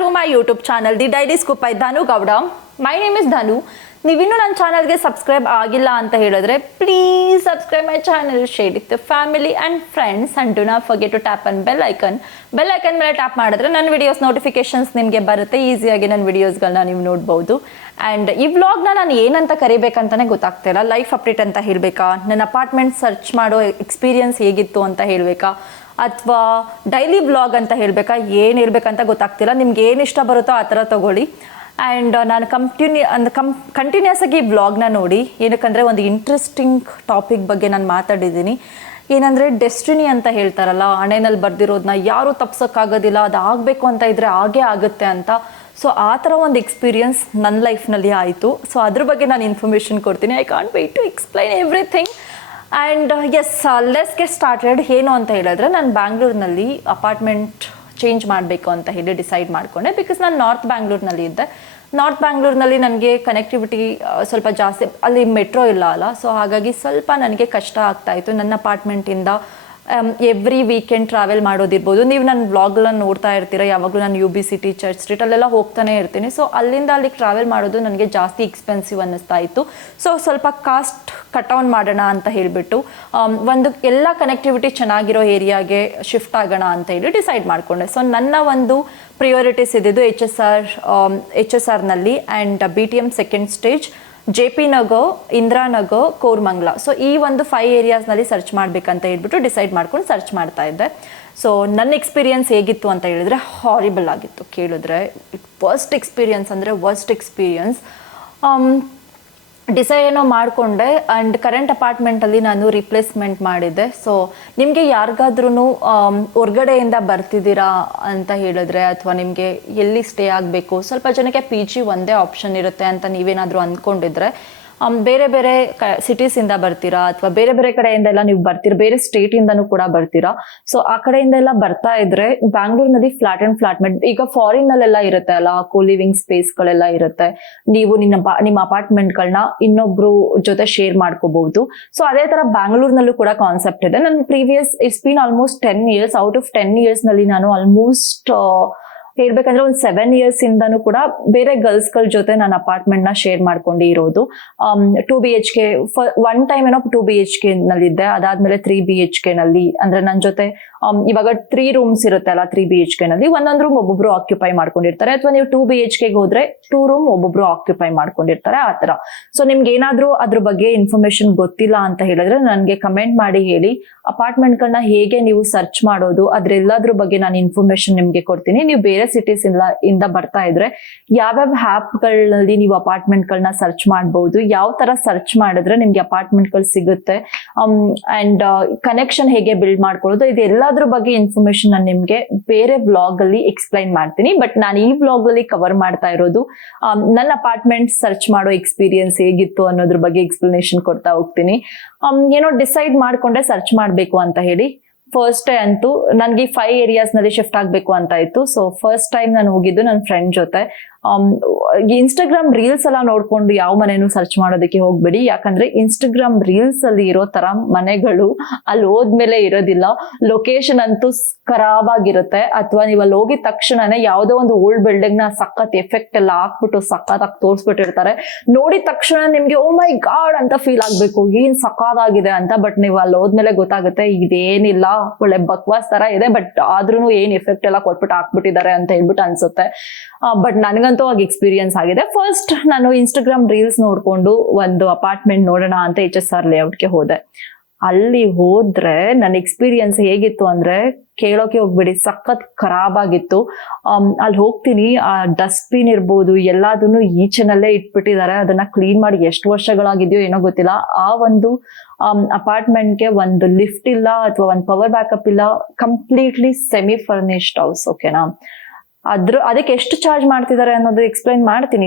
to my YouTube channel, The Daily Scoop by Dhanu Gowda. My name is Dhanu. ನೀವಿನ್ನೂ ನನ್ನ ಚಾನಲ್ಗೆ subscribe ಆಗಿಲ್ಲ ಅಂತ ಹೇಳಿದ್ರೆ please subscribe my channel, share with family and friends and do not forget to tap on bell icon ಮೇಲೆ tap ಮಾಡಿದ್ರೆ ನನ್ನ videos notifications ನಿಮಗೆ ಬರುತ್ತೆ. ಈಸಿಯಾಗಿ ನನ್ನ ವಿಡಿಯೋಸ್ಗಳನ್ನ ನೀವು ನೋಡ್ಬೋದು. ಆ್ಯಂಡ್ ಈ ವ್ಲಾಗ್ನ ನಾನು ಏನಂತ ಕರಿಬೇಕಂತಲೇ ಗೊತ್ತಾಗ್ತಿಲ್ಲ. ಲೈಫ್ ಅಪ್ಡೇಟ್ ಅಂತ ಹೇಳಬೇಕಾ, ನನ್ನ ಅಪಾರ್ಟ್ಮೆಂಟ್ ಸರ್ಚ್ ಮಾಡೋ ಎಕ್ಸ್ಪೀರಿಯನ್ಸ್ ಹೇಗಿತ್ತು ಅಂತ ಹೇಳಬೇಕಾ, ಅಥವಾ ಡೈಲಿ ವ್ಲಾಗ್ ಅಂತ ಹೇಳಬೇಕಾ, ಏನು ಹೇಳ್ಬೇಕಂತ ಗೊತ್ತಾಗ್ತಿಲ್ಲ. ನಿಮ್ಗೆ ಏನು ಇಷ್ಟ ಬರುತ್ತೋ ಆ ಥರ ತೊಗೊಳ್ಳಿ. ಆ್ಯಂಡ್ ನಾನು ಕಂಟಿನ್ಯೂಸ್ ಆಗಿ ಈ ವ್ಲಾಗ್ನ ನೋಡಿ, ಏನಕ್ಕಂದರೆ ಒಂದು ಇಂಟ್ರೆಸ್ಟಿಂಗ್ ಟಾಪಿಕ್ ಬಗ್ಗೆ ನಾನು ಮಾತಾಡಿದ್ದೀನಿ. ಏನಂದರೆ ಡೆಸ್ಟಿನಿ ಅಂತ ಹೇಳ್ತಾರಲ್ಲ, ಹಣೆಯಲ್ಲಿ ಬರ್ದಿರೋದನ್ನ ಯಾರೂ ತಪ್ಸೋಕ್ಕಾಗೋದಿಲ್ಲ, ಅದು ಆಗಬೇಕು ಅಂತ ಇದ್ದರೆ ಹಾಗೇ ಆಗುತ್ತೆ ಅಂತ. ಸೊ ಆ ಥರ ಒಂದು ಎಕ್ಸ್ಪೀರಿಯನ್ಸ್ ನನ್ನ ಲೈಫ್ನಲ್ಲಿ ಆಯಿತು. ಸೊ ಅದ್ರ ಬಗ್ಗೆ ನಾನು ಇನ್ಫಾರ್ಮೇಷನ್ ಕೊಡ್ತೀನಿ. I can't wait to explain everything. And yes, let's get started. ಏನು ಅಂತ ಹೇಳಿದ್ರೆ, ನಾನು ಬ್ಯಾಂಗ್ಳೂರಿನಲ್ಲಿ ಅಪಾರ್ಟ್ಮೆಂಟ್ ಚೇಂಜ್ ಮಾಡಬೇಕು ಅಂತ ಹೇಳಿ ಡಿಸೈಡ್ ಮಾಡಿಕೊಂಡೆ. ಬಿಕಾಸ್ ನಾನು ನಾರ್ತ್ ಬ್ಯಾಂಗ್ಳೂರಿನಲ್ಲಿ ಇದ್ದೆ. ನಾರ್ತ್ ಬ್ಯಾಂಗ್ಳೂರಿನಲ್ಲಿ ನನಗೆ ಕನೆಕ್ಟಿವಿಟಿ ಸ್ವಲ್ಪ ಜಾಸ್ತಿ, ಅಲ್ಲಿ ಮೆಟ್ರೋ ಇಲ್ಲ ಅಲ್ಲ. ಸೊ ಹಾಗಾಗಿ ಸ್ವಲ್ಪ ನನಗೆ ಕಷ್ಟ ಆಗ್ತಾಯಿತ್ತು. ನನ್ನ ಅಪಾರ್ಟ್ಮೆಂಟಿಂದ ಎವ್ರಿ ವೀಕೆಂಡ್ ಟ್ರಾವೆಲ್ ಮಾಡೋದಿರ್ಬೋದು. ನೀವು ನನ್ನ ವ್ಲಾಗ್ಗಳನ್ನು ನೋಡ್ತಾ ಇರ್ತೀರ, ಯಾವಾಗಲೂ ನಾನು UB ಸಿಟಿ, ಚರ್ಚ್ ಸ್ಟ್ರೀಟ್ ಅಲ್ಲೆಲ್ಲ ಹೋಗ್ತಾನೆ ಇರ್ತೀನಿ. ಸೊ ಅಲ್ಲಿಂದ ಅಲ್ಲಿಗೆ ಟ್ರಾವೆಲ್ ಮಾಡೋದು ನನಗೆ ಜಾಸ್ತಿ ಎಕ್ಸ್ಪೆನ್ಸಿವ್ ಅನ್ನಿಸ್ತಾ ಇತ್ತು. ಸೊ ಸ್ವಲ್ಪ ಕಾಸ್ಟ್ ಕಟ್ ಆನ್ ಮಾಡೋಣ ಅಂತ ಹೇಳಿಬಿಟ್ಟು ಒಂದು ಎಲ್ಲ ಕನೆಕ್ಟಿವಿಟಿ ಚೆನ್ನಾಗಿರೋ ಏರಿಯಾಗೆ ಶಿಫ್ಟ್ ಆಗೋಣ ಅಂತ ಹೇಳಿ ಡಿಸೈಡ್ ಮಾಡಿಕೊಂಡೆ. ಸೊ ನನ್ನ ಒಂದು ಪ್ರಿಯಾರಿಟೀಸ್ ಇದ್ದಿದ್ದು HSRನಲ್ಲಿ and BTM second stage, JP Nagar, Indiranagar, Koramangala. So ಈ ಒಂದು 5 ಏರಿಯಾಸ್ನಲ್ಲಿ ಸರ್ಚ್ ಮಾಡಬೇಕಂತ ಹೇಳ್ಬಿಟ್ಟು ಡಿಸೈಡ್ ಮಾಡ್ಕೊಂಡು ಸರ್ಚ್ ಮಾಡ್ತಾ ಇದ್ದೆ. ಸೊ ನನ್ನ ಎಕ್ಸ್ಪೀರಿಯನ್ಸ್ ಹೇಗಿತ್ತು ಅಂತ ಹೇಳಿದ್ರೆ ಹಾರಿಬಲ್ ಆಗಿತ್ತು. ಕೇಳಿದ್ರೆ ವರ್ಸ್ಟ್ ಎಕ್ಸ್ಪೀರಿಯನ್ಸ್ ಅಂದರೆ ವರ್ಸ್ಟ್ ಎಕ್ಸ್ಪೀರಿಯನ್ಸ್. ಡಿಸೈಡ್ ಏನೋ ಮಾಡಿಕೊಂಡೆ. ಆ್ಯಂಡ್ ಕರೆಂಟ್ ಅಪಾರ್ಟ್ಮೆಂಟಲ್ಲಿ ನಾನು ರಿಪ್ಲೇಸ್ಮೆಂಟ್ ಮಾಡಿದ್ದೆ. ಸೊ ನಿಮಗೆ ಯಾರಿಗಾದ್ರೂ ಹೊರ್ಗಡೆಯಿಂದ ಬರ್ತಿದ್ದೀರಾ ಅಂತ ಹೇಳಿದ್ರೆ, ಅಥವಾ ನಿಮಗೆ ಎಲ್ಲಿ ಸ್ಟೇ ಆಗಬೇಕು, ಸ್ವಲ್ಪ ಜನಕ್ಕೆ PG ಒಂದೇ ಆಪ್ಷನ್ ಇರುತ್ತೆ ಅಂತ ನೀವೇನಾದರೂ ಅಂದ್ಕೊಂಡಿದ್ರೆ, ಬೇರೆ ಬೇರೆ ಸಿಟೀಸಿಂದ ಬರ್ತೀರಾ ಅಥವಾ ಬೇರೆ ಬೇರೆ ಕಡೆಯಿಂದ ಎಲ್ಲ ನೀವು ಬರ್ತೀರಾ, ಬೇರೆ ಸ್ಟೇಟಿಂದನೂ ಕೂಡ ಬರ್ತೀರಾ. ಸೊ ಆ ಕಡೆಯಿಂದ ಎಲ್ಲ ಬರ್ತಾ ಇದ್ರೆ ಬ್ಯಾಂಗ್ಳೂರ್ನಲ್ಲಿ ಫ್ಲಾಟ್ ಆ್ಯಂಡ್ ಫ್ಲಾಟ್ಮೆಂಟ್, ಈಗ ಫಾರಿನ್ನಲ್ಲೆಲ್ಲ ಇರುತ್ತೆ ಅಲ್ಲ, ಕೋ ಲಿವಿಂಗ್ ಸ್ಪೇಸ್ಗಳೆಲ್ಲ ಇರುತ್ತೆ. ನೀವು ನಿಮ್ಮ ಅಪಾರ್ಟ್ಮೆಂಟ್ಗಳನ್ನ ಇನ್ನೊಬ್ರು ಜೊತೆ ಶೇರ್ ಮಾಡ್ಕೋಬಹುದು. ಸೊ ಅದೇ ತರ ಬ್ಯಾಂಗ್ಳೂರ್ನಲ್ಲೂ ಕೂಡ ಕಾನ್ಸೆಪ್ಟ್ ಇದೆ. ನನ್ನ it's been almost 10 years. Out of 10 yearsನಲ್ಲಿ ನಾನು ಆಲ್ಮೋಸ್ಟ್ ಹೇಳ್ಬೇಕಂದ್ರೆ ಒಂದು 7 years ಇಂದನೂ ಕೂಡ ಬೇರೆ ಗರ್ಲ್ಸ್ಗಳ ಜೊತೆ ನಾನು ಅಪಾರ್ಟ್ಮೆಂಟ್ನ ಶೇರ್ ಮಾಡ್ಕೊಂಡು ಇರೋದು. 2 BHK ಒನ್ ಟೈಮ್ ಏನೋ 2 BHK ನಲ್ಲಿದ್ದೆ. ಅದಾದ್ಮೇಲೆ 3 BHK ನಲ್ಲಿ, ಅಂದ್ರೆ ನನ್ನ ಜೊತೆ ಇವಾಗ 3 rooms ಇರುತ್ತೆ ಅಲ್ಲ, 3 BHK ನಲ್ಲಿ ಒಂದೊಂದು ರೂಮ್ ಒಬ್ಬೊಬ್ರು ಆಕ್ಯುಪೈ ಮಾಡ್ಕೊಂಡಿರ್ತಾರೆ. ಅಥವಾ ನೀವು 2 BHK ಹೋದ್ರೆ 2 room ಒಬ್ಬೊಬ್ರು ಆಕ್ಯುಪೈ ಮಾಡ್ಕೊಂಡಿರ್ತಾರೆ, ಆ ತರ. ಸೊ ನಿಮ್ಗೆ ಏನಾದ್ರೂ ಅದ್ರ ಬಗ್ಗೆ ಇನ್ಫಾರ್ಮೇಶನ್ ಗೊತ್ತಿಲ್ಲ ಅಂತ ಹೇಳಿದ್ರೆ ನನಗೆ ಕಮೆಂಟ್ ಮಾಡಿ ಹೇಳಿ. ಅಪಾರ್ಟ್ಮೆಂಟ್ಗಳನ್ನ ಹೇಗೆ ನೀವು ಸರ್ಚ್ ಮಾಡೋದು, ಅದ್ರೆಲ್ಲದ್ರ ಬಗ್ಗೆ ನಾನು ಇನ್ಫಾರ್ಮೇಶನ್ ನಿಮ್ಗೆ ಕೊಡ್ತೀನಿ. ನೀವು ಬೇರೆ ಸಿಟೀಸ್ ಇಂದ ಬರ್ತಾ ಇದ್ರೆ ಯಾವ್ಯಾವ ಆ್ಯಪ್ಗಳಲ್ಲಿ ನೀವು ಅಪಾರ್ಟ್ಮೆಂಟ್ಗಳನ್ನ ಸರ್ಚ್ ಮಾಡಬಹುದು, ಯಾವ ತರ ಸರ್ಚ್ ಮಾಡಿದ್ರೆ ನಿಮ್ಗೆ ಅಪಾರ್ಟ್ಮೆಂಟ್ಗಳು ಸಿಗುತ್ತೆ, ಅಂಡ್ ಕನೆಕ್ಷನ್ ಹೇಗೆ ಬಿಲ್ಡ್ ಮಾಡ್ಕೊಳ್ಳೋದು, ಇದೆಲ್ಲದ್ರ ಬಗ್ಗೆ ಇನ್ಫಾರ್ಮೇಶನ್ ನಾನು ನಿಮ್ಗೆ ಬೇರೆ ವ್ಲಾಗ್ ಅಲ್ಲಿ ಎಕ್ಸ್ಪ್ಲೈನ್ ಮಾಡ್ತೀನಿ. ಬಟ್ ನಾನು ಈ ವ್ಲಾಗ್ ಅಲ್ಲಿ ಕವರ್ ಮಾಡ್ತಾ ಇರೋದು ನನ್ನ ಅಪಾರ್ಟ್ಮೆಂಟ್ ಸರ್ಚ್ ಮಾಡೋ ಎಕ್ಸ್ಪೀರಿಯನ್ಸ್ ಹೇಗಿತ್ತು ಅನ್ನೋದ್ರ ಬಗ್ಗೆ ಎಕ್ಸ್ಪ್ಲನೇಷನ್ ಕೊಡ್ತಾ ಹೋಗ್ತೀನಿ. ಏನೋ ಡಿಸೈಡ್ ಮಾಡ್ಕೊಂಡೆ ಸರ್ಚ್ ಮಾಡಬೇಕು ಅಂತ ಹೇಳಿ. ಫಸ್ಟ್ ಡೇ ಅಂತೂ ನನಗೆ 5 ಏರಿಯಾಸ್ನಲ್ಲಿ ಶಿಫ್ಟ್ ಆಗಬೇಕು ಅಂತ ಇತ್ತು. ಸೊ ಫಸ್ಟ್ ಟೈಮ್ ನಾನು ಹೋಗಿದ್ದು ನನ್ನ ಫ್ರೆಂಡ್ ಜೊತೆ. ಇನ್ಸ್ಟಾಗ್ರಾಮ್ ರೀಲ್ಸ್ ಎಲ್ಲ ನೋಡ್ಕೊಂಡು ಯಾವ ಮನೆನೂ ಸರ್ಚ್ ಮಾಡೋದಕ್ಕೆ ಹೋಗ್ಬೇಡಿ. ಯಾಕಂದ್ರೆ ಇನ್ಸ್ಟಾಗ್ರಾಮ್ ರೀಲ್ಸ್ ಅಲ್ಲಿ ಇರೋ ತರ ಮನೆಗಳು ಅಲ್ಲಿ ಹೋದ್ಮೇಲೆ ಇರೋದಿಲ್ಲ. ಲೊಕೇಶನ್ ಅಂತೂ ಖರಾಬ್ ಆಗಿರುತ್ತೆ. ಅಥವಾ ನೀವು ಅಲ್ಲಿ ಹೋಗಿದ ತಕ್ಷಣನೇ ಯಾವುದೋ ಒಂದು ಓಲ್ಡ್ ಬಿಲ್ಡಿಂಗ್ ನ ಸಖತ್ ಎಫೆಕ್ಟ್ ಎಲ್ಲ ಹಾಕ್ಬಿಟ್ಟು ಸಖತ್ತಾಗಿ ತೋರಿಸ್ಬಿಟ್ಟಿರ್ತಾರೆ. ನೋಡಿದ ತಕ್ಷಣ ನಿಮ್ಗೆ ಓ ಮೈ ಗಾಡ್ ಅಂತ ಫೀಲ್ ಆಗ್ಬೇಕು, ಏನ್ ಸಖತ್ತಾಗಿದೆ ಅಂತ. ಬಟ್ ನೀವು ಅಲ್ಲಿ ಹೋದ್ಮೇಲೆ ಗೊತ್ತಾಗುತ್ತೆ ಇದೇನಿಲ್ಲ, ಒಳ್ಳೆ ಬಕ್ವಾಸ್ ತರ ಇದೆ, ಬಟ್ ಆದ್ರೂ ಏನ್ ಎಫೆಕ್ಟ್ ಎಲ್ಲ ಕೊಟ್ಬಿಟ್ಟು ಹಾಕ್ಬಿಟ್ಟಿದ್ದಾರೆ ಅಂತ ಹೇಳ್ಬಿಟ್ಟು ಅನ್ಸುತ್ತೆ. ಬಟ್ ನನಗಂತೂ ಆಗ ಎಕ್ಸ್ಪೀರಿಯನ್ಸ್ ಆಗಿದೆ. ಫಸ್ಟ್ ನಾನು ಇನ್ಸ್ಟಾಗ್ರಾಮ್ ರೀಲ್ಸ್ ನೋಡ್ಕೊಂಡು ಒಂದು ಅಪಾರ್ಟ್ಮೆಂಟ್ ನೋಡೋಣ ಅಂತ HSR ಲೇಔಟ್ಗೆ ಹೋದೆ. ಅಲ್ಲಿ ಹೋದ್ರೆ ನನ್ನ ಎಕ್ಸ್ಪೀರಿಯನ್ಸ್ ಹೇಗಿತ್ತು ಅಂದ್ರೆ ಕೇಳೋಕೆ ಹೋಗ್ಬಿಡಿ, ಸಖತ್ ಖರಾಬ್ ಆಗಿತ್ತು. ಅಲ್ಲಿ ಹೋಗ್ತೀನಿ, ಆ ಡಸ್ಟ್ಬಿನ್ ಇರ್ಬೋದು ಎಲ್ಲದನ್ನು ಈಚೆನಲ್ಲೇ ಇಟ್ಬಿಟ್ಟಿದ್ದಾರೆ. ಅದನ್ನ ಕ್ಲೀನ್ ಮಾಡಿ ಎಷ್ಟು ವರ್ಷಗಳಾಗಿದೆಯೋ ಏನೋ ಗೊತ್ತಿಲ್ಲ. ಆ ಒಂದು ಅಪಾರ್ಟ್ಮೆಂಟ್ಗೆ ಒಂದು ಲಿಫ್ಟ್ ಇಲ್ಲ ಅಥವಾ ಒಂದು ಪವರ್ ಬ್ಯಾಕಪ್ ಇಲ್ಲ. Completely semi furnished house. ಓಕೆನಾ? ಅದಕ್ಕೆ ಎಷ್ಟು ಚಾರ್ಜ್ ಮಾಡ್ತಿದ್ದಾರೆ ಅನ್ನೋದು ಎಕ್ಸ್ಪ್ಲೈನ್ ಮಾಡ್ತೀನಿ.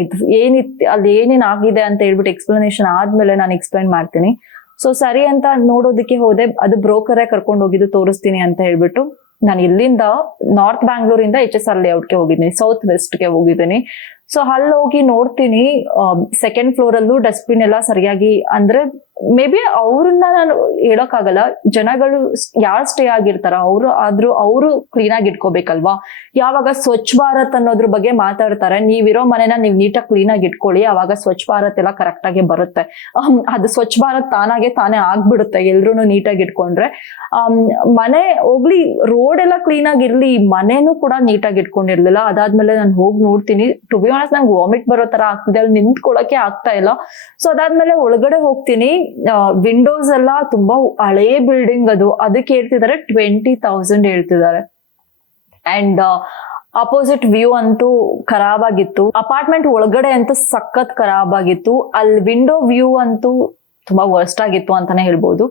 ಅಲ್ಲಿ ಏನೇನ್ ಆಗಿದೆ ಅಂತ ಹೇಳ್ಬಿಟ್ಟು ಎಕ್ಸ್ಪ್ಲನೇಷನ್ ಆದ್ಮೇಲೆ ನಾನು ಎಕ್ಸ್ಪ್ಲೈನ್ ಮಾಡ್ತೀನಿ. ಸೊ ಸರಿ ಅಂತ ನೋಡೋದಕ್ಕೆ ಹೋದೆ. ಅದು ಬ್ರೋಕರೇ ಕರ್ಕೊಂಡು ಹೋಗಿದ್ದು, ತೋರಿಸ್ತೀನಿ ಅಂತ ಹೇಳ್ಬಿಟ್ಟು. ನಾನು ಇಲ್ಲಿಂದ ನಾರ್ತ್ ಬ್ಯಾಂಗ್ಳೂರಿಂದ HSR ಲೇಔಟ್ಗೆ ಹೋಗಿದ್ದೀನಿ, ಸೌತ್ ವೆಸ್ಟ್ಗೆ ಹೋಗಿದ್ದೀನಿ. ಸೊ ಅಲ್ಲಿ ಹೋಗಿ ನೋಡ್ತೀನಿ, ಸೆಕೆಂಡ್ ಫ್ಲೋರ್ ಅಲ್ಲೂ ಡಸ್ಟ್ಬಿನ್ ಎಲ್ಲ ಸರಿಯಾಗಿ, ಅಂದ್ರೆ ಮೇ ಬಿ ಅವ್ರನ್ನ ನಾನು ಹೇಳೋಕ್ಕಾಗಲ್ಲ, ಜನಗಳು ಯಾರು ಸ್ಟೇ ಆಗಿರ್ತಾರ ಅವರು ಕ್ಲೀನ್ ಆಗಿ ಇಟ್ಕೋಬೇಕಲ್ವಾ. ಯಾವಾಗ ಸ್ವಚ್ಛ ಭಾರತ್ ಅನ್ನೋದ್ರ ಬಗ್ಗೆ ಮಾತಾಡ್ತಾರೆ, ನೀವಿರೋ ಮನೆನ ನೀವು ನೀಟಾಗಿ ಕ್ಲೀನ್ ಆಗಿ ಇಟ್ಕೊಳ್ಳಿ, ಅವಾಗ ಸ್ವಚ್ಛ ಭಾರತ್ ಎಲ್ಲ ಕರೆಕ್ಟ್ ಆಗಿ ಬರುತ್ತೆ. ಅದು ಸ್ವಚ್ಛ ಭಾರತ್ ತಾನೇ ಆಗ್ಬಿಡುತ್ತೆ ಎಲ್ರು ನೀಟಾಗಿ ಇಟ್ಕೊಂಡ್ರೆ. ಮನೆ ಹೋಗ್ಲಿ, ರೋಡ್ ಎಲ್ಲ ಕ್ಲೀನ್ ಆಗಿರ್ಲಿ, ಮನೇನು ಕೂಡ ನೀಟಾಗಿ ಇಟ್ಕೊಂಡಿರ್ಲಿಲ್ಲ. ಅದಾದ್ಮೇಲೆ ನಾನು ಹೋಗಿ ನೋಡ್ತೀನಿ, ಟು ಬಿ ಆನೆಸ್ಟ್ ನಂಗೆ ವಾಮಿಟ್ ಬರೋ ತರ ಆಗ್ತಿದೆ, ಅಲ್ಲಿ ನಿಂತ್ಕೊಳಕ್ಕೆ ಆಗ್ತಾ ಇಲ್ಲ. ಸೊ ಅದಾದ್ಮೇಲೆ ಒಳಗಡೆ ಹೋಗ್ತೀನಿ, ವಿಂಡೋಸ್ ಎಲ್ಲ ತುಂಬಾ ಹಳೇ ಬಿಲ್ಡಿಂಗ್, ಅದಕ್ಕೆ ಹೇಳ್ತಿದ್ದಾರೆ 20,000 ಹೇಳ್ತಿದ್ದಾರೆ. ಅಂಡ್ ಅಪೋಸಿಟ್ ವ್ಯೂ ಅಂತೂ ಖರಾಬ್ ಆಗಿತ್ತು. ಅಪಾರ್ಟ್ಮೆಂಟ್ ಒಳಗಡೆ ಅಂತೂ ಸಖತ್ ಖರಾಬ್ ಆಗಿತ್ತು. ಅಲ್ಲಿ ವಿಂಡೋ ವ್ಯೂ ಅಂತೂ ತುಂಬಾ ವರ್ಸ್ಟ್ ಆಗಿತ್ತು ಅಂತಾನೆ ಹೇಳ್ಬೋದು.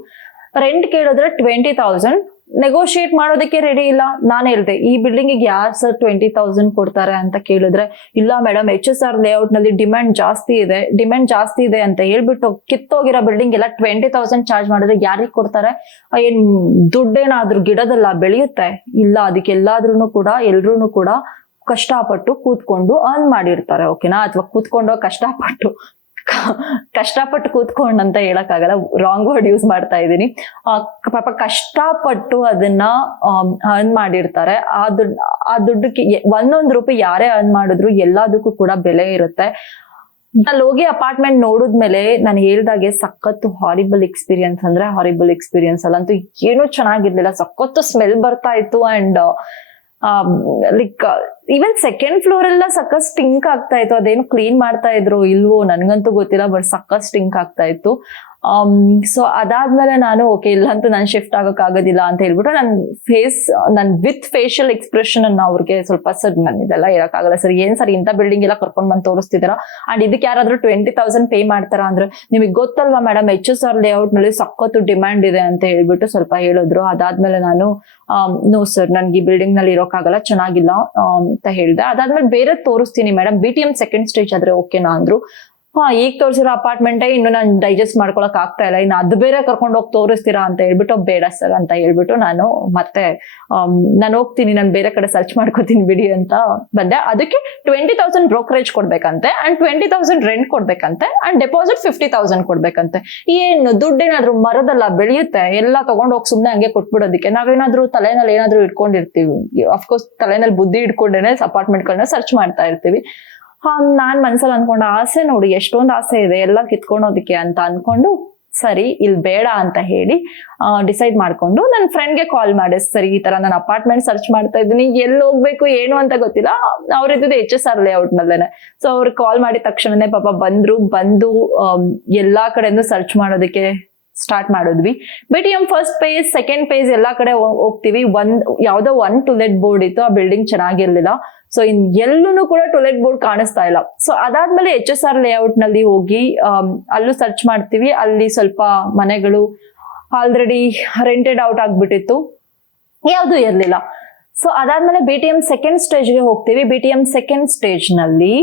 ರೆಂಟ್ ಕೇಳಿದ್ರೆ 20,000, ನೆಗೋಶಿಯೇಟ್ ಮಾಡೋದಕ್ಕೆ ರೆಡಿ ಇಲ್ಲ. ನಾನು ಹೇಳ್ದೆ, ಈ ಬಿಲ್ಡಿಂಗ್ ಯಾರು ಸರ್ 20,000 ಕೊಡ್ತಾರೆ ಅಂತ ಕೇಳಿದ್ರೆ, ಇಲ್ಲ ಮೇಡಮ್ HSR ಲೇಔಟ್ ನಲ್ಲಿ ಡಿಮ್ಯಾಂಡ್ ಜಾಸ್ತಿ ಇದೆ ಅಂತ ಹೇಳ್ಬಿಟ್ಟು ಕಿತ್ತೋಗಿರೋ ಬಿಲ್ಡಿಂಗ್ ಎಲ್ಲ 20,000 ಚಾರ್ಜ್ ಮಾಡಿದ್ರೆ ಯಾರಿಗೆ ಕೊಡ್ತಾರೆ? ಏನ್ ದುಡ್ಡೇನಾದ್ರೂ ಗಿಡದಲ್ಲ ಬೆಳೆಯುತ್ತೆ? ಇಲ್ಲ, ಅದಕ್ಕೆಲ್ಲಾದ್ರೂ ಕೂಡ ಎಲ್ರೂ ಕೂಡ ಕಷ್ಟಪಟ್ಟು ಕೂತ್ಕೊಂಡು ಅರ್ನ್ ಮಾಡಿರ್ತಾರೆ, ಓಕೆನಾ? ಅಥವಾ ಕೂತ್ಕೊಂಡು ಕಷ್ಟಪಟ್ಟು ಕೂತ್ಕೊಂಡು ಅಂತ ಹೇಳಕ್ಕಾಗಲ್ಲ, ರಾಂಗ್ ವರ್ಡ್ ಯೂಸ್ ಮಾಡ್ತಾ ಇದ್ದೀನಿ. ಪಾಪ ಕಷ್ಟಪಟ್ಟು ಅದನ್ನ ಅರ್ನ್ ಮಾಡಿರ್ತಾರೆ. ಆ ದುಡ್ಡಕ್ಕೆ ಒಂದೊಂದು ರೂಪಾಯಿ ಯಾರೇ ಅರ್ನ್ ಮಾಡಿದ್ರು ಎಲ್ಲದಕ್ಕೂ ಕೂಡ ಬೆಲೆ ಇರುತ್ತೆ. ಅಲ್ಲಿ ಹೋಗಿ ಅಪಾರ್ಟ್ಮೆಂಟ್ ನೋಡಿದ್ಮೇಲೆ ನಾನು ಹೇಳ್ದಾಗೆ ಸಖತ್ತು ಹಾರಿಬಲ್ ಎಕ್ಸ್ಪೀರಿಯನ್ಸ್ ಅಂದ್ರೆ ಹಾರಿಬಲ್ ಎಕ್ಸ್ಪೀರಿಯನ್ಸ್ ಅಲ್ಲಂತೂ ಏನೂ ಚೆನ್ನಾಗಿರ್ಲಿಲ್ಲ. ಸಖತ್ತು ಸ್ಮೆಲ್ ಬರ್ತಾ ಇತ್ತು. And like even second floor ಎಲ್ಲ ಸಖತ್ ಸ್ಟಿಂಕ್ ಆಗ್ತಾ ಇತ್ತು. ಅದೇನು ಕ್ಲೀನ್ ಮಾಡ್ತಾ ಇದ್ರು ಇಲ್ವೋ ನನ್ಗಂತೂ ಗೊತ್ತಿಲ್ಲ, ಬಟ್ ಸಖತ್ ಸ್ಟಿಂಕ್ ಆಗ್ತಾ ಇತ್ತು. ಸೊ ಅದಾದ್ಮೇಲೆ ನಾನು ಓಕೆ, ಇಲ್ಲಂತೂ ನಾನು ಶಿಫ್ಟ್ ಆಗೋಕ್ಕಾಗೋದಿಲ್ಲ ಅಂತ ಹೇಳ್ಬಿಟ್ಟು ನನ್ ವಿತ್ ಫೇಶಿಯಲ್ ಎಕ್ಸ್ಪ್ರೆಷನ್ ಅನ್ನ ಅವ್ರಿಗೆ ಸ್ವಲ್ಪ ಸರ್ ನಾನು ಇದೆಲ್ಲ ಹೇಳಕ್ಕಾಗಲ್ಲ ಸರ್, ಏನ್ ಸರ್ ಇಂಥ ಬಿಲ್ಡಿಂಗ್ ಎಲ್ಲ ಕರ್ಕೊಂಡ್ ಬಂದು ತೋರಿಸ್ತಿದಾರ, ಅಂಡ್ ಇದಕ್ಕೆ ಯಾರಾದ್ರೂ 20,000 ಪೇ ಮಾಡ್ತಾರ ಅಂದ್ರೆ, ನಿಮಗೆ ಗೊತ್ತಲ್ವಾ ಮೇಡಮ್ HSR ಲೇಔಟ್ ನಲ್ಲಿ ಸಖತ್ತು ಡಿಮ್ಯಾಂಡ್ ಇದೆ ಅಂತ ಹೇಳ್ಬಿಟ್ಟು ಸ್ವಲ್ಪ ಹೇಳಿದ್ರು. ಅದಾದ್ಮೇಲೆ ನಾನು ನೋ ಸರ್, ನನ್ಗೆ ಈ ಬಿಲ್ಡಿಂಗ್ ನಲ್ಲಿ ಇರೋಕ್ಕಾಗಲ್ಲ, ಚೆನ್ನಾಗಿಲ್ಲ ಅಂತ ಹೇಳ್ದೆ. ಅದಾದ್ಮೇಲೆ ಬೇರೆ ತೋರಿಸ್ತೀನಿ ಮೇಡಮ್, BTM ಸೆಕೆಂಡ್ ಸ್ಟೇಜ್ ಆದ್ರೆ ಓಕೆನಾ ಅಂದ್ರು. ಈಗ ತೋರಿಸಿರೋ ಅಪಾರ್ಟ್ಮೆಂಟೇ ಇನ್ನು ನಾನು ಡೈಜೆಸ್ಟ್ ಮಾಡ್ಕೊಳಕ್ ಆಗ್ತಾ ಇಲ್ಲ, ಇನ್ನು ಅದು ಬೇರೆ ಕರ್ಕೊಂಡು ಹೋಗಿ ತೋರಿಸ್ತೀರಾ ಅಂತ ಹೇಳ್ಬಿಟ್ಟು, ಬೇಡ ಸರ್ ಅಂತ ಹೇಳ್ಬಿಟ್ಟು ನಾನು ಮತ್ತೆ ನಾನು ಹೋಗ್ತೀನಿ, ನಾನು ಬೇರೆ ಕಡೆ ಸರ್ಚ್ ಮಾಡ್ಕೋತೀನಿ ಬಿಡಿ ಅಂತ ಬಂದೆ. ಅದಕ್ಕೆ 20,000 ಬ್ರೋಕರೇಜ್ ಕೊಡ್ಬೇಕಂತೆ, ಅಂಡ್ 20,000 ರೆಂಟ್ ಕೊಡ್ಬೇಕಂತೆ, ಅಂಡ್ ಡೆಪಾಸಿಟ್ 50,000 ಕೊಡ್ಬೇಕಂತೆ. ಏನು ದುಡ್ಡೇನಾದ್ರೂ ಮರದಲ್ಲ ಬೆಳೆಯುತ್ತೆ, ಎಲ್ಲ ತಗೊಂಡ್ ಹೋಗಿ ಸುಮ್ನೆ ಹಂಗೆ ಕೊಟ್ಬಿಡೋದಕ್ಕೆ. ನಾವೇನಾದ್ರೂ ತಲೆನಲ್ಲಿ ಏನಾದ್ರೂ ಇಟ್ಕೊಂಡಿರ್ತೀವಿ, ಅಫ್ಕೋರ್ಸ್ ತಲೆನಲ್ಲಿ ಬುದ್ಧಿ ಇಟ್ಕೊಂಡೇನೆ ಅಪಾರ್ಟ್ಮೆಂಟ್ಗಳನ್ನ ಸರ್ಚ್ ಮಾಡ್ತಾ ಇರ್ತೀವಿ. ನಾನ್ ಮನ್ಸಲ್ಲಿ ಅನ್ಕೊಂಡ ಆಸೆ ನೋಡಿ, ಎಷ್ಟೊಂದು ಆಸೆ ಇದೆ ಎಲ್ಲ ಕಿತ್ಕೊಳೋದಕ್ಕೆ ಅಂತ ಅನ್ಕೊಂಡು, ಸರಿ ಇಲ್ಲಿ ಬೇಡ ಅಂತ ಹೇಳಿ ಡಿಸೈಡ್ ಮಾಡ್ಕೊಂಡು ನನ್ನ ಫ್ರೆಂಡ್ಗೆ ಕಾಲ್ ಮಾಡಿದೆ. ಸರಿ ಈ ತರ ನಾನು ಅಪಾರ್ಟ್ಮೆಂಟ್ ಸರ್ಚ್ ಮಾಡ್ತಾ ಇದ್ದೀನಿ, ಎಲ್ಲಿ ಹೋಗ್ಬೇಕು ಏನು ಅಂತ ಗೊತ್ತಿಲ್ಲ. ಅವ್ರಿದ್ದು HSR ಲೇಔಟ್ ನಲ್ಲೇನೆ. ಸೊ ಅವ್ರಿಗೆ ಕಾಲ್ ಮಾಡಿದ ತಕ್ಷಣನೇ ಪಾಪ ಬಂದು ಎಲ್ಲಾ ಕಡೆಯಿಂದ ಸರ್ಚ್ ಮಾಡೋದಕ್ಕೆ ಸ್ಟಾರ್ಟ್ ಮಾಡಿದ್ವಿ. BTM first page second page ಎಲ್ಲಾ ಕಡೆ ಹೋಗ್ತೀವಿ. ಯಾವ್ದೋ ಒಂದು ಟುಲೆಟ್ ಬೋರ್ಡ್ ಇತ್ತು, ಆ ಬಿಲ್ಡಿಂಗ್ ಚೆನ್ನಾಗಿರ್ಲಿಲ್ಲ. ಸೊ ಎಲ್ಲೂ ಕೂಡ ಟುಲೆಟ್ ಬೋರ್ಡ್ ಕಾಣಿಸ್ತಾ ಇಲ್ಲ. ಸೊ ಅದಾದ್ಮೇಲೆ HSR ಲೇಔಟ್ ನಲ್ಲಿ ಹೋಗಿ ಅಲ್ಲೂ ಸರ್ಚ್ ಮಾಡ್ತೀವಿ. ಅಲ್ಲಿ ಸ್ವಲ್ಪ ಮನೆಗಳು ಆಲ್ರೆಡಿ ರೆಂಟೆಡ್ ಔಟ್ ಆಗ್ಬಿಟ್ಟಿತ್ತು, ಯಾವ್ದು ಇರ್ಲಿಲ್ಲ. ಸೊ ಅದಾದ್ಮೇಲೆ BTM ಸೆಕೆಂಡ್ ಸ್ಟೇಜ್ಗೆ ಹೋಗ್ತೀವಿ. BTM ಸೆಕೆಂಡ್ ಸ್ಟೇಜ್ ನಲ್ಲಿ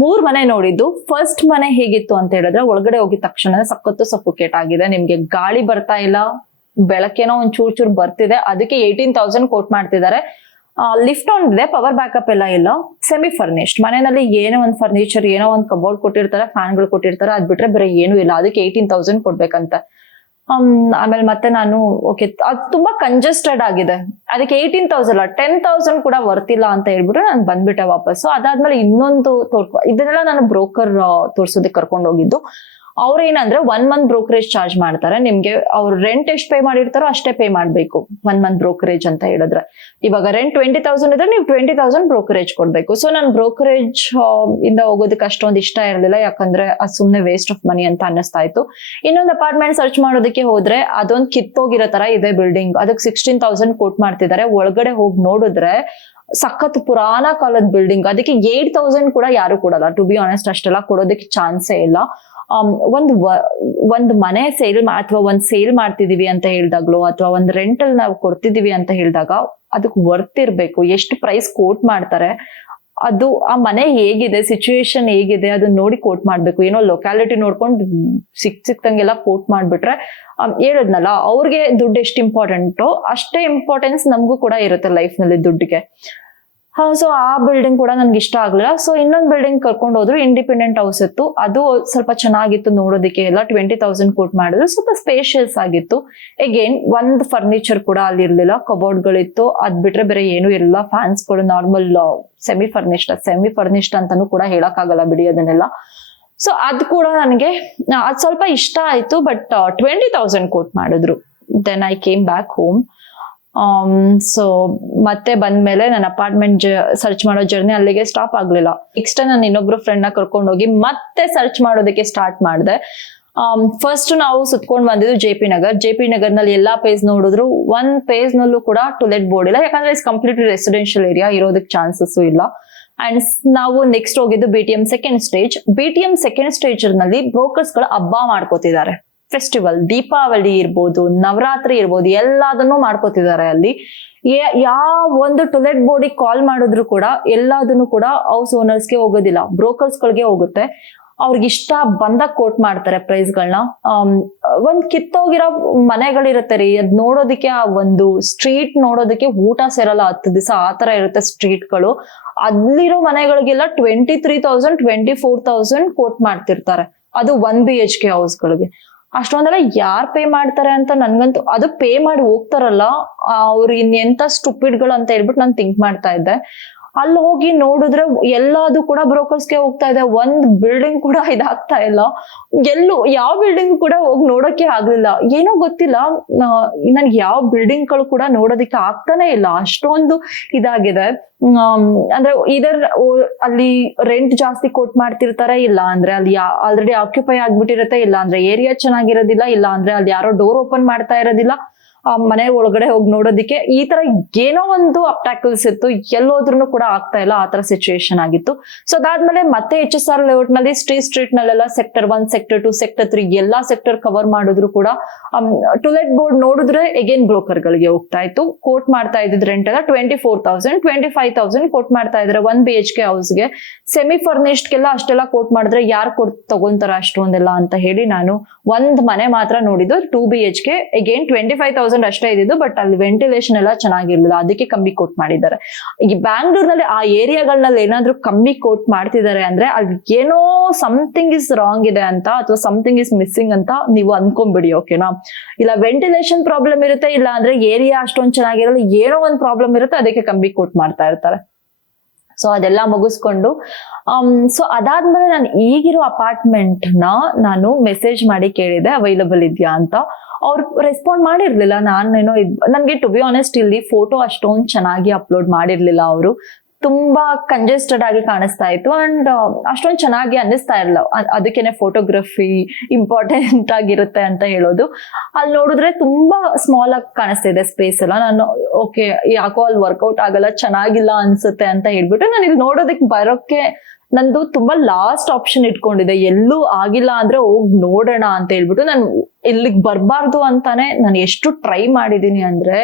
3 ಮನೆ ನೋಡಿದ್ದು. ಫಸ್ಟ್ ಮನೆ ಹೇಗಿತ್ತು ಅಂತ ಹೇಳಿದ್ರೆ, ಒಳಗಡೆ ಹೋಗಿದ ತಕ್ಷಣ ಸಖತ್ತು ಸಫೋಕೇಟ್ ಆಗಿದೆ, ನಿಮ್ಗೆ ಗಾಳಿ ಬರ್ತಾ ಇಲ್ಲ, ಬೆಳಕೇನೋ ಒಂದ್ ಚೂರ್ ಬರ್ತಿದೆ. ಅದಕ್ಕೆ 18,000 ಕೋಟ್ ಮಾಡ್ತಿದ್ದಾರೆ. ಲಿಫ್ಟ್ ಆನ್ ಇದೆ, ಪವರ್ ಬ್ಯಾಕಪ್ ಎಲ್ಲ ಇಲ್ಲ, ಸೆಮಿ ಫರ್ನಿಶ್ಡ್. ಮನೆಯಲ್ಲಿ ಏನೋ ಒಂದು ಫರ್ನಿಚರ್, ಏನೋ ಒಂದು ಕಬೋರ್ಡ್ ಕೊಟ್ಟಿರ್ತಾರೆ, ಫ್ಯಾನ್ಗಳು ಕೊಟ್ಟಿರ್ತಾರೆ, ಅದ್ ಬಿಟ್ರೆ ಬೇರೆ ಏನೂ ಇಲ್ಲ. ಅದಕ್ಕೆ 18,000 ಕೊಡ್ಬೇಕಂತ. ಆಮೇಲೆ ಮತ್ತೆ ನಾನು ಓಕೆ, ಅದು ತುಂಬಾ ಕಂಜೆಸ್ಟೆಡ್ ಆಗಿದೆ, ಅದಕ್ಕೆ 18,000 ಅಲ್ಲ 10,000 ಕೂಡ ವರ್ತಿಲ್ಲ ಅಂತ ಹೇಳ್ಬಿಟ್ಟು ನಾನು ಬಂದ್ಬಿಟ್ಟೆ ವಾಪಸ್ಸು. ಅದಾದ್ಮೇಲೆ ಇನ್ನೊಂದು ಇದನ್ನೆಲ್ಲ ನಾನು ಬ್ರೋಕರ್ ತೋರ್ಸೋದಕ್ಕೆ ಕರ್ಕೊಂಡು ಹೋಗಿದ್ದು. ಅವ್ರೇನಂದ್ರೆ 1 ಮಂತ್ ಬ್ರೋಕರೇಜ್ ಚಾರ್ಜ್ ಮಾಡ್ತಾರೆ ನಿಮ್ಗೆ. ಅವ್ರು ರೆಂಟ್ ಎಷ್ಟು ಪೇ ಮಾಡಿರ್ತಾರೋ ಅಷ್ಟೇ ಪೇ ಮಾಡ್ಬೇಕು 1 ಮಂತ್ ಬ್ರೋಕರೇಜ್ ಅಂತ ಹೇಳಿದ್ರೆ. ಇವಾಗ ರೆಂಟ್ 20,000 ಇದ್ರೆ ನೀವು 20,000 ಬ್ರೋಕರೇಜ್ ಕೊಡ್ಬೇಕು. ಸೊ ನಾನು ಬ್ರೋಕರೇಜ್ ಇಂದ ಹೋಗೋದಕ್ಕೆ ಅಷ್ಟೊಂದು ಇಷ್ಟ ಇರಲಿಲ್ಲ, ಯಾಕಂದ್ರೆ ಅದು ಸುಮ್ನೆ ವೇಸ್ಟ್ ಆಫ್ ಮನಿ ಅಂತ ಅನ್ನಿಸ್ತಾ ಇತ್ತು. ಇನ್ನೊಂದು ಅಪಾರ್ಟ್ಮೆಂಟ್ ಸರ್ಚ್ ಮಾಡೋದಕ್ಕೆ ಹೋದ್ರೆ ಅದೊಂದು ಕಿತ್ತೋಗಿರೋ ತರ ಇದೆ ಬಿಲ್ಡಿಂಗ್, ಅದಕ್ಕೆ 16,000 ಕೋಟ್ ಮಾಡ್ತಿದ್ದಾರೆ. ಒಳಗಡೆ ಹೋಗಿ ನೋಡಿದ್ರೆ ಸಖತ್ ಪುರಾಣ ಕಾಲದ ಬಿಲ್ಡಿಂಗ್, ಅದಕ್ಕೆ 8,000 ಕೂಡ ಯಾರು ಕೊಡಲ್ಲ. ಟು ಬಿ ಆನೆಸ್ಟ್ ಅಷ್ಟೆಲ್ಲ ಕೊಡೋದಕ್ಕೆ ಚಾನ್ಸೇ ಇಲ್ಲ. ಒಂದು ಮನೆ ಅಥವಾ ಒಂದ್ ಸೇಲ್ ಮಾಡ್ತಿದೀವಿ ಅಂತ ಹೇಳಿದಾಗ್ಲೋ, ಅಥವಾ ಒಂದ್ ರೆಂಟಲ್ ನಾವು ಕೊಡ್ತಿದೀವಿ ಅಂತ ಹೇಳಿದಾಗ ಅದಕ್ಕೆ ವರ್ತ್ ಇರ್ಬೇಕು. ಎಷ್ಟು ಪ್ರೈಸ್ ಕೋಟ್ ಮಾಡ್ತಾರೆ, ಅದು ಆ ಮನೆ ಹೇಗಿದೆ, ಸಿಚುವೇಶನ್ ಹೇಗಿದೆ ಅದನ್ನ ನೋಡಿ ಕೋಟ್ ಮಾಡ್ಬೇಕು. ಏನೋ ಲೊಕ್ಯಾಲಿಟಿ ನೋಡ್ಕೊಂಡು ಸಿಕ್ತಂಗೆಲ್ಲ ಕೋಟ್ ಮಾಡ್ಬಿಟ್ರೆ, ಹೇಳದ್ನಲ್ಲ ಅವ್ರಿಗೆ ದುಡ್ಡು ಎಷ್ಟು ಇಂಪಾರ್ಟೆಂಟೋ ಅಷ್ಟೇ ಇಂಪಾರ್ಟೆನ್ಸ್ ನಮಗೂ ಕೂಡ ಇರುತ್ತೆ ಲೈಫ್ ನಲ್ಲಿ ದುಡ್ಡಿಗೆ. ಸೊ ಆ ಬಿಲ್ಡಿಂಗ್ ಕೂಡ ನನ್ಗೆ ಇಷ್ಟ ಆಗ್ಲಿಲ್ಲ. ಸೊ ಇನ್ನೊಂದು ಬಿಲ್ಡಿಂಗ್ ಕರ್ಕೊಂಡು ಹೋದ್ರು, ಇಂಡಿಪೆಂಡೆಂಟ್ ಹೌಸ್ ಇತ್ತು, ಅದು ಸ್ವಲ್ಪ ಚೆನ್ನಾಗಿತ್ತು ನೋಡೋದಕ್ಕೆ ಎಲ್ಲ. 20,000 ಕೊಟ್ ಮಾಡಿದ್ರು, ಸ್ವಲ್ಪ ಸ್ಪೇಷಿಯಸ್ ಆಗಿತ್ತು. ಅಗೇನ್ ಒಂದ್ ಫರ್ನಿಚರ್ ಕೂಡ ಅಲ್ಲಿ ಇರ್ಲಿಲ್ಲ, ಕಬೋರ್ಡ್ ಗಳಿತ್ತು, ಅದ್ ಬಿಟ್ರೆ ಬೇರೆ ಏನು ಇರಲಿಲ್ಲ. ಫ್ಯಾನ್ಸ್ ಗಳು ನಾರ್ಮಲ್ ಸೆಮಿ ಫರ್ನಿಶ್ಡ್ ಅಂತಾನು ಕೂಡ ಹೇಳಕ್ ಆಗಲ್ಲ ಬಿಡಿ ಅದನ್ನೆಲ್ಲ. ಸೊ ಅದ್ ಕೂಡ ನನಗೆ ಅದ್ ಸ್ವಲ್ಪ ಇಷ್ಟ ಆಯ್ತು, ಬಟ್ 20,000 ಕೊಟ್ ಮಾಡಿದ್ರು. Then I came back home. So ಮತ್ತೆ ಬಂದ್ಮೇಲೆ ನನ್ನ ಅಪಾರ್ಟ್ಮೆಂಟ್ ಸರ್ಚ್ ಮಾಡೋ ಜರ್ನಿ ಅಲ್ಲಿಗೆ ಸ್ಟಾಪ್ ಆಗ್ಲಿಲ್ಲ. ನೆಕ್ಸ್ಟ್ ನಾನು ಇನ್ನೊಬ್ರು ಫ್ರೆಂಡ್ ನ ಕರ್ಕೊಂಡು ಹೋಗಿ ಮತ್ತೆ ಸರ್ಚ್ ಮಾಡೋದಕ್ಕೆ ಸ್ಟಾರ್ಟ್ ಮಾಡಿದೆ. ಫಸ್ಟ್ ನಾವು ಸುತ್ಕೊಂಡ್ ಬಂದಿದ್ದು ಜೆ ಪಿ ನಗರ್ ನಲ್ಲಿ ಎಲ್ಲಾ ಪೇಜ್ ನೋಡಿದ್ರು, ಒಂದ್ ಪೇಜ್ ನಲ್ಲೂ ಕೂಡ ಟುಲೆಟ್ ಬೋರ್ಡ್ ಇಲ್ಲ, ಯಾಕಂದ್ರೆ ಇಟ್ಸ್ ಕಂಪ್ಲೀಟ್ಲಿ ರೆಸಿಡೆನ್ಶಿಯಲ್ ಏರಿಯಾ, ಇರೋದಕ್ಕೆ ಚಾನ್ಸಸ್ ಇಲ್ಲ. ಅಂಡ್ ನಾವು ನೆಕ್ಸ್ಟ್ ಹೋಗಿದ್ದು BTM ಸೆಕೆಂಡ್ ಸ್ಟೇಜ್ ನಲ್ಲಿ ಬ್ರೋಕರ್ಸ್ ಗಳು ಹಬ್ಬ ಮಾಡ್ಕೋತಿದ್ದಾರೆ. ಫೆಸ್ಟಿವಲ್, ದೀಪಾವಳಿ ಇರ್ಬೋದು, ನವರಾತ್ರಿ ಇರ್ಬೋದು, ಎಲ್ಲದನ್ನು ಮಾಡ್ಕೋತಿದ್ದಾರೆ ಅಲ್ಲಿ. ಯಾವ ಒಂದು ಟುಲೆಟ್ ಬೋರ್ಡಿಗೆ ಕಾಲ್ ಮಾಡಿದ್ರು ಕೂಡ ಎಲ್ಲದನ್ನು ಕೂಡ ಹೌಸ್ ಓನರ್ಸ್ಗೆ ಹೋಗೋದಿಲ್ಲ, ಬ್ರೋಕರ್ಸ್ ಗಳಿಗೆ ಹೋಗುತ್ತೆ. ಅವ್ರಿಗೆ ಇಷ್ಟ ಬಂದಾಗ ಕೋಟ್ ಮಾಡ್ತಾರೆ ಪ್ರೈಸ್ಗಳನ್ನ. ಒಂದ್ ಕಿತ್ತೋಗಿರೋ ಮನೆಗಳಿರುತ್ತೆ ರೀ, ಅದ್ ನೋಡೋದಕ್ಕೆ, ಆ ಒಂದು ಸ್ಟ್ರೀಟ್ ನೋಡೋದಕ್ಕೆ ಊಟ ಸೇರಲ್ಲ 10 ದಿವಸ, ಆತರ ಇರುತ್ತೆ ಸ್ಟ್ರೀಟ್ಗಳು. ಅಲ್ಲಿರೋ ಮನೆಗಳಿಗೆಲ್ಲ 23,000 24,000 ಕೋಟ್ ಮಾಡ್ತಿರ್ತಾರೆ, ಅದು 1 BHK ಹೌಸ್ಗಳಿಗೆ. ಅಷ್ಟೊಂದೆಲ್ಲ ಯಾರ್ ಪೇ ಮಾಡ್ತಾರೆ ಅಂತ ನನ್ಗಂತೂ, ಅದು ಪೇ ಮಾಡಿ ಹೋಗ್ತಾರಲ್ಲ ಅವ್ರು ಇನ್ನೆಂತ ಸ್ಟುಪಿಡ್ಗಳು ಅಂತ ಹೇಳ್ಬಿಟ್ಟು ನಾನು ಥಿಂಕ್ ಮಾಡ್ತಾ ಇದ್ದೆ. ಅಲ್ಲಿ ಹೋಗಿ ನೋಡಿದ್ರೆ ಎಲ್ಲದು ಕೂಡ ಬ್ರೋಕರ್ಸ್ಗೆ ಹೋಗ್ತಾ ಇದೆ, ಒಂದ್ ಬಿಲ್ಡಿಂಗ್ ಕೂಡ ಇದಾಗ್ತಾ ಇಲ್ಲ. ಯಾವ ಬಿಲ್ಡಿಂಗ್ ಕೂಡ ಹೋಗಿ ನೋಡೋಕೆ ಆಗ್ಲಿಲ್ಲ, ಏನೋ ಗೊತ್ತಿಲ್ಲ, ನನ್ಗೆ ಯಾವ ಬಿಲ್ಡಿಂಗ್ ಗಳು ಕೂಡ ನೋಡೋದಕ್ಕೆ ಆಗ್ತಾನೆ ಇಲ್ಲ, ಅಷ್ಟೊಂದು ಇದಾಗಿದೆ. ಅಂದ್ರೆ ಇದರ್ ಅಲ್ಲಿ ರೆಂಟ್ ಜಾಸ್ತಿ ಕೊಟ್ ಮಾಡ್ತಿರ್ತಾರೆ, ಇಲ್ಲ ಅಂದ್ರೆ ಅಲ್ಲಿ ಆಲ್ರೆಡಿ ಆಕ್ಯುಪೈ ಆಗ್ಬಿಟ್ಟಿರತ್ತೆ, ಇಲ್ಲ ಅಂದ್ರೆ ಏರಿಯಾ ಚೆನ್ನಾಗಿರೋದಿಲ್ಲ, ಇಲ್ಲ ಅಂದ್ರೆ ಅಲ್ಲಿ ಯಾರೋ ಡೋರ್ ಓಪನ್ ಮಾಡ್ತಾ ಇರೋದಿಲ್ಲ ಮನೆ ಒಳಗಡೆ ಹೋಗಿ ನೋಡೋದಿಕ್ಕೆ. ಈ ತರ ಏನೋ ಒಂದು ಅಬ್ಟಾಕಲ್ಸ್ ಇತ್ತು, ಎಲ್ಲೋದ್ರೂ ಕೂಡ ಆಗ್ತಾ ಇಲ್ಲ, ಆ ತರ ಸಿಚುಯೇಷನ್ ಆಗಿತ್ತು. ಸೊ ಅದಾದ್ಮೇಲೆ ಮತ್ತೆ HSR ಲೇಔಟ್ ನಲ್ಲಿ ಸ್ಟ್ರೀಟ್ ನಲ್ಲೆಲ್ಲ ಸೆಕ್ಟರ್ 1, ಸೆಕ್ಟರ್ 2, ಸೆಕ್ಟರ್ 3 ಎಲ್ಲಾ ಸೆಕ್ಟರ್ ಕವರ್ ಮಾಡಿದ್ರು ಕೂಡ ಟುಲೆಟ್ ಬೋರ್ಡ್ ನೋಡಿದ್ರೆ ಅಗೇನ್ ಬ್ರೋಕರ್ ಗಳಿಗೆ ಹೋಗ್ತಾ ಇತ್ತು. ಕೋಟ್ ಮಾಡ್ತಾ ಇದ್ದಿದ್ ರೆಂಟ್ ಎಲ್ಲ 24,000 25,000 ಕೋಟ್ ಮಾಡ್ತಾ ಇದ್ರೆ 1 BHK ಹೌಸ್ಗೆ. ಸೆಮಿ ಫರ್ನಿಶ್ಡ್ಗೆಲ್ಲ ಅಷ್ಟೆಲ್ಲ ಕೋಟ್ ಮಾಡಿದ್ರೆ ಯಾರು ತಗೊಂತಾರ ಅಷ್ಟೊಂದೆಲ್ಲ ಅಂತ ಹೇಳಿ ನಾನು ಒಂದ್ ಮನೆ ಮಾತ್ರ ನೋಡಿದ್ದು, 2 BHK. ಅಗೇನ್ 25,000 ಅಷ್ಟೇ ಇದ್ದಿದ್ದು, ಬಟ್ ಅಲ್ಲಿ ವೆಂಟಿಲೇಷನ್ ಎಲ್ಲ ಚೆನ್ನಾಗಿರ್ಲಿಲ್ಲ, ಅದಕ್ಕೆ ಕಮ್ಮಿ ಕೋಟ್ ಮಾಡಿದ್ದಾರೆ. ಈ ಬ್ಯಾಂಗ್ಳೂರ್ನಲ್ಲಿ ಆ ಏರಿಯಾಗಳನ್ನಲ್ಲಿ ಏನಾದ್ರೂ ಕಮ್ಮಿ ಕೋಟ್ ಮಾಡ್ತಿದ್ದಾರೆ ಅಂದ್ರೆ ಅಲ್ಲಿ ಏನೋ ಸಮಥಿಂಗ್ ಇಸ್ ರಾಂಗ್ ಇದೆ ಅಂತ, ಅಥವಾ ಸಮಥಿಂಗ್ ಇಸ್ ಮಿಸ್ಸಿಂಗ್ ಅಂತ ನೀವು ಅನ್ಕೊಂಡ್ಬಿಡಿ, ಓಕೆನಾ? ಇಲ್ಲ ವೆಂಟಿಲೇಷನ್ ಪ್ರಾಬ್ಲಮ್ ಇರುತ್ತೆ, ಇಲ್ಲ ಅಂದ್ರೆ ಏರಿಯಾ ಅಷ್ಟೊಂದು ಚೆನ್ನಾಗಿರಲ್ಲ, ಏನೋ ಒಂದು ಪ್ರಾಬ್ಲಮ್ ಇರುತ್ತೆ, ಅದಕ್ಕೆ ಕಮ್ಮಿ ಕೋಟ್ ಮಾಡ್ತಾ ಇರ್ತಾರೆ. ಸೊ ಅದೆಲ್ಲ ಮುಗಿಸ್ಕೊಂಡು ಸೊ ಅದಾದ್ಮೇಲೆ ನಾನು ಈಗಿರೋ ಅಪಾರ್ಟ್ಮೆಂಟ್ ನಾನು ಮೆಸೇಜ್ ಮಾಡಿ ಕೇಳಿದೆ ಅವೈಲಬಲ್ ಇದೆಯಾ ಅಂತ. ಅವ್ರು ರೆಸ್ಪಾಂಡ್ ಮಾಡಿರ್ಲಿಲ್ಲ. ನಾನೇನೋ ನನ್ಗೆ ಟು ಬಿ ಆನೆಸ್ಟ್ ಇಲ್ಲಿ ಫೋಟೋ ಅಷ್ಟೊಂದು ಚೆನ್ನಾಗಿ ಅಪ್ಲೋಡ್ ಮಾಡಿರ್ಲಿಲ್ಲ. ಅವರು ತುಂಬಾ ಕಂಜೆಸ್ಟೆಡ್ ಆಗಿ ಕಾಣಿಸ್ತಾ ಇತ್ತು, ಅಂಡ್ ಅಷ್ಟೊಂದು ಚೆನ್ನಾಗಿ ಅನ್ನಿಸ್ತಾ ಇರಲಿಲ್ಲ. ಅದಕ್ಕೇನೆ ಫೋಟೋಗ್ರಫಿ ಇಂಪಾರ್ಟೆಂಟ್ ಆಗಿರುತ್ತೆ ಅಂತ ಹೇಳೋದು. ಅಲ್ಲಿ ನೋಡಿದ್ರೆ ತುಂಬಾ ಸ್ಮಾಲ್ ಆಗಿ ಕಾಣಿಸ್ತಾ ಇದೆ ಸ್ಪೇಸ್ ಎಲ್ಲ. ನಾನು ಓಕೆ ಯಾಕೋ ಅಲ್ಲಿ ವರ್ಕೌಟ್ ಆಗಲ್ಲ, ಚೆನ್ನಾಗಿಲ್ಲ ಅನ್ಸುತ್ತೆ ಅಂತ ಹೇಳ್ಬಿಟ್ಟು ನಾನು ಇಲ್ಲಿ ನೋಡೋದಕ್ಕೆ ಬರೋಕೆ ನಂದು ತುಂಬಾ ಲಾಸ್ಟ್ ಆಪ್ಷನ್ ಇಟ್ಕೊಂಡಿದೆ. ಎಲ್ಲೂ ಆಗಿಲ್ಲ ಅಂದ್ರೆ ಹೋಗಿ ನೋಡೋಣ ಅಂತ ಹೇಳ್ಬಿಟ್ಟು ನಾನು ಇಲ್ಲಿಗೆ ಬರ್ಬಾರ್ದು ಅಂತಾನೆ ನಾನು ಎಷ್ಟು ಟ್ರೈ ಮಾಡಿದೀನಿ ಅಂದ್ರೆ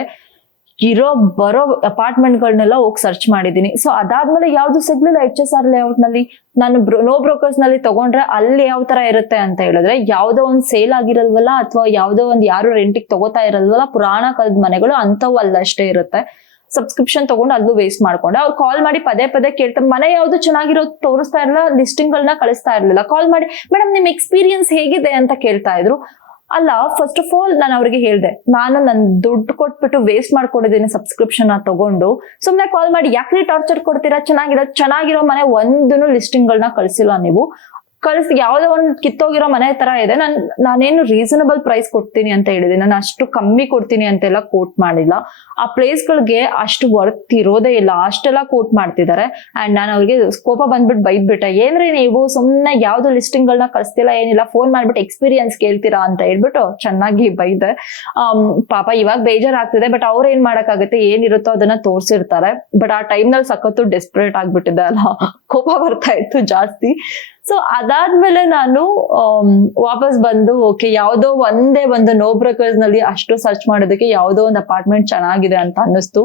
ಬರೋ ಅಪಾರ್ಟ್ಮೆಂಟ್ಗಳನ್ನೆಲ್ಲ ಹೋಗಿ ಸರ್ಚ್ ಮಾಡಿದೀನಿ. ಸೊ ಅದಾದ್ಮೇಲೆ ಯಾವ್ದು ಸಿಗ್ಲಿಲ್ಲ. HSR ಲೇಔಟ್ ನಲ್ಲಿ ನಾನು ನೋ ಬ್ರೋಕರ್ಸ್ ನಲ್ಲಿ ತಗೊಂಡ್ರೆ ಅಲ್ಲಿ ಯಾವ ತರ ಇರುತ್ತೆ ಅಂತ ಹೇಳಿದ್ರೆ, ಯಾವ್ದೋ ಒಂದ್ ಸೇಲ್ ಆಗಿರಲ್ವಲ್ಲ, ಅಥವಾ ಯಾವ್ದೋ ಒಂದ್ ಯಾರು ರೆಂಟಿಗೆ ತಗೋತಾ ಇರಲ್ವಲ್ಲ, ಪುರಾಣ ಕಾಲದ ಮನೆಗಳು ಅಂತವು ಅಲ್ಲಷ್ಟೇ ಇರುತ್ತೆ. ಸಬ್ಸ್ಕ್ರಿಪ್ಷನ್ ತಗೊಂಡು ಅಲ್ಲೂ ವೇಸ್ಟ್ ಮಾಡ್ಕೊಂಡೆ. ಅವ್ರು ಕಾಲ್ ಮಾಡಿ ಪದೇ ಕೇಳ್ತಾರೆ, ಮನೆ ಯಾವ್ದು ಚೆನ್ನಾಗಿರೋದು ತೋರಿಸ್ತಾ ಇರಲಿಲ್ಲ, ಲಿಸ್ಟಿಂಗ್ ಗಳನ್ನ ಕಳಿಸ್ತಾ ಇರ್ಲಿಲ್ಲ. ಕಾಲ್ ಮಾಡಿ ಮೇಡಮ್ ನಿಮ್ ಎಕ್ಸ್ಪೀರಿಯನ್ಸ್ ಹೇಗಿದೆ ಅಂತ ಕೇಳ್ತಾ ಇದ್ರು. ಅಲ್ಲ, ಫಸ್ಟ್ ಆಫ್ ಆಲ್ ನಾನು ಅವ್ರಿಗೆ ಹೇಳ್ದೆ, ನಾನು ನನ್ ದುಡ್ಡು ಕೊಟ್ಬಿಟ್ಟು ವೇಸ್ಟ್ ಮಾಡ್ಕೊಂಡಿದ್ದೀನಿ ಸಬ್ಸ್ಕ್ರಿಪ್ಷನ್ ತಗೊಂಡು, ಸುಮ್ನೆ ಕಾಲ್ ಮಾಡಿ ಯಾಕ್ರಿ ಟಾರ್ಚರ್ ಕೊಡ್ತೀರಾ, ಚೆನ್ನಾಗಿರೋ ಮನೆ ಒಂದನ್ನು ಲಿಸ್ಟಿಂಗ್ ಗಳನ್ನ ಕಳ್ಸಿಲ್ಲ ನೀವು. ಯಾವ್ದೋ ಒಂದು ಕಿತ್ತೋಗಿರೋ ಮನೆ ತರ ಇದೆ, ನಾನೇನು ರೀಸನಬಲ್ ಪ್ರೈಸ್ ಕೊಡ್ತೀನಿ ಅಂತ ಹೇಳಿದೆ, ನಾನು ಅಷ್ಟು ಕಮ್ಮಿ ಕೊಡ್ತೀನಿ ಅಂತೆಲ್ಲ ಕೋಟ್ ಮಾಡಿಲ್ಲ. ಆ ಪ್ಲೇಸ್ ಗಳಿಗೆ ಅಷ್ಟು ವರ್ತ್ ಇರೋದೇ ಇಲ್ಲ, ಅಷ್ಟೆಲ್ಲ ಕೋಟ್ ಮಾಡ್ತಿದ್ದಾರೆ. ಅಂಡ್ ನಾನು ಅವ್ರಿಗೆ ಕೋಪ ಬಂದ್ಬಿಟ್ಟು ಬೈದ್ಬಿಟ್ಟೆ, ಏನ್ರಿ ನೀವು ಸುಮ್ನೆ ಯಾವ್ದು ಲಿಸ್ಟಿಂಗ್ ಗಳನ್ನ ಕಳಿಸ್ತಿಲ್ಲ, ಏನಿಲ್ಲ, ಫೋನ್ ಮಾಡ್ಬಿಟ್ಟು ಎಕ್ಸ್ಪೀರಿಯನ್ಸ್ ಕೇಳ್ತೀರಾ ಅಂತ ಹೇಳ್ಬಿಟ್ಟು ಚೆನ್ನಾಗಿ ಬೈದೆ. ಪಾಪ ಇವಾಗ ಬೇಜಾರಾಗ್ತಿದೆ, ಬಟ್ ಅವ್ರ ಏನ್ ಮಾಡಕ್ಕಾಗತ್ತೆ, ಏನಿರುತ್ತೋ ಅದನ್ನ ತೋರ್ಸಿರ್ತಾರೆ. ಬಟ್ ಆ ಟೈಮ್ ನಲ್ಲಿ ಸಖತ್ತು ಡೆಸ್ಪರೇಟ್ ಆಗ್ಬಿಟ್ಟಿದೆ ಅಲ್ಲ, ಕೋಪ ಬರ್ತಾ ಇತ್ತು ಜಾಸ್ತಿ. ಸೊ ಅದಾದ್ಮೇಲೆ ನಾನು ವಾಪಸ್ ಬಂದು ಓಕೆ ಯಾವ್ದೋ ಒಂದೇ ಒಂದು ನೋ ಬ್ರೋಕರ್ಸ್ ನಲ್ಲಿ ಅಷ್ಟು ಸರ್ಚ್ ಮಾಡೋದಕ್ಕೆ ಯಾವ್ದೋ ಒಂದು ಅಪಾರ್ಟ್ಮೆಂಟ್ ಚೆನ್ನಾಗಿದೆ ಅಂತ ಅನ್ನಿಸ್ತು.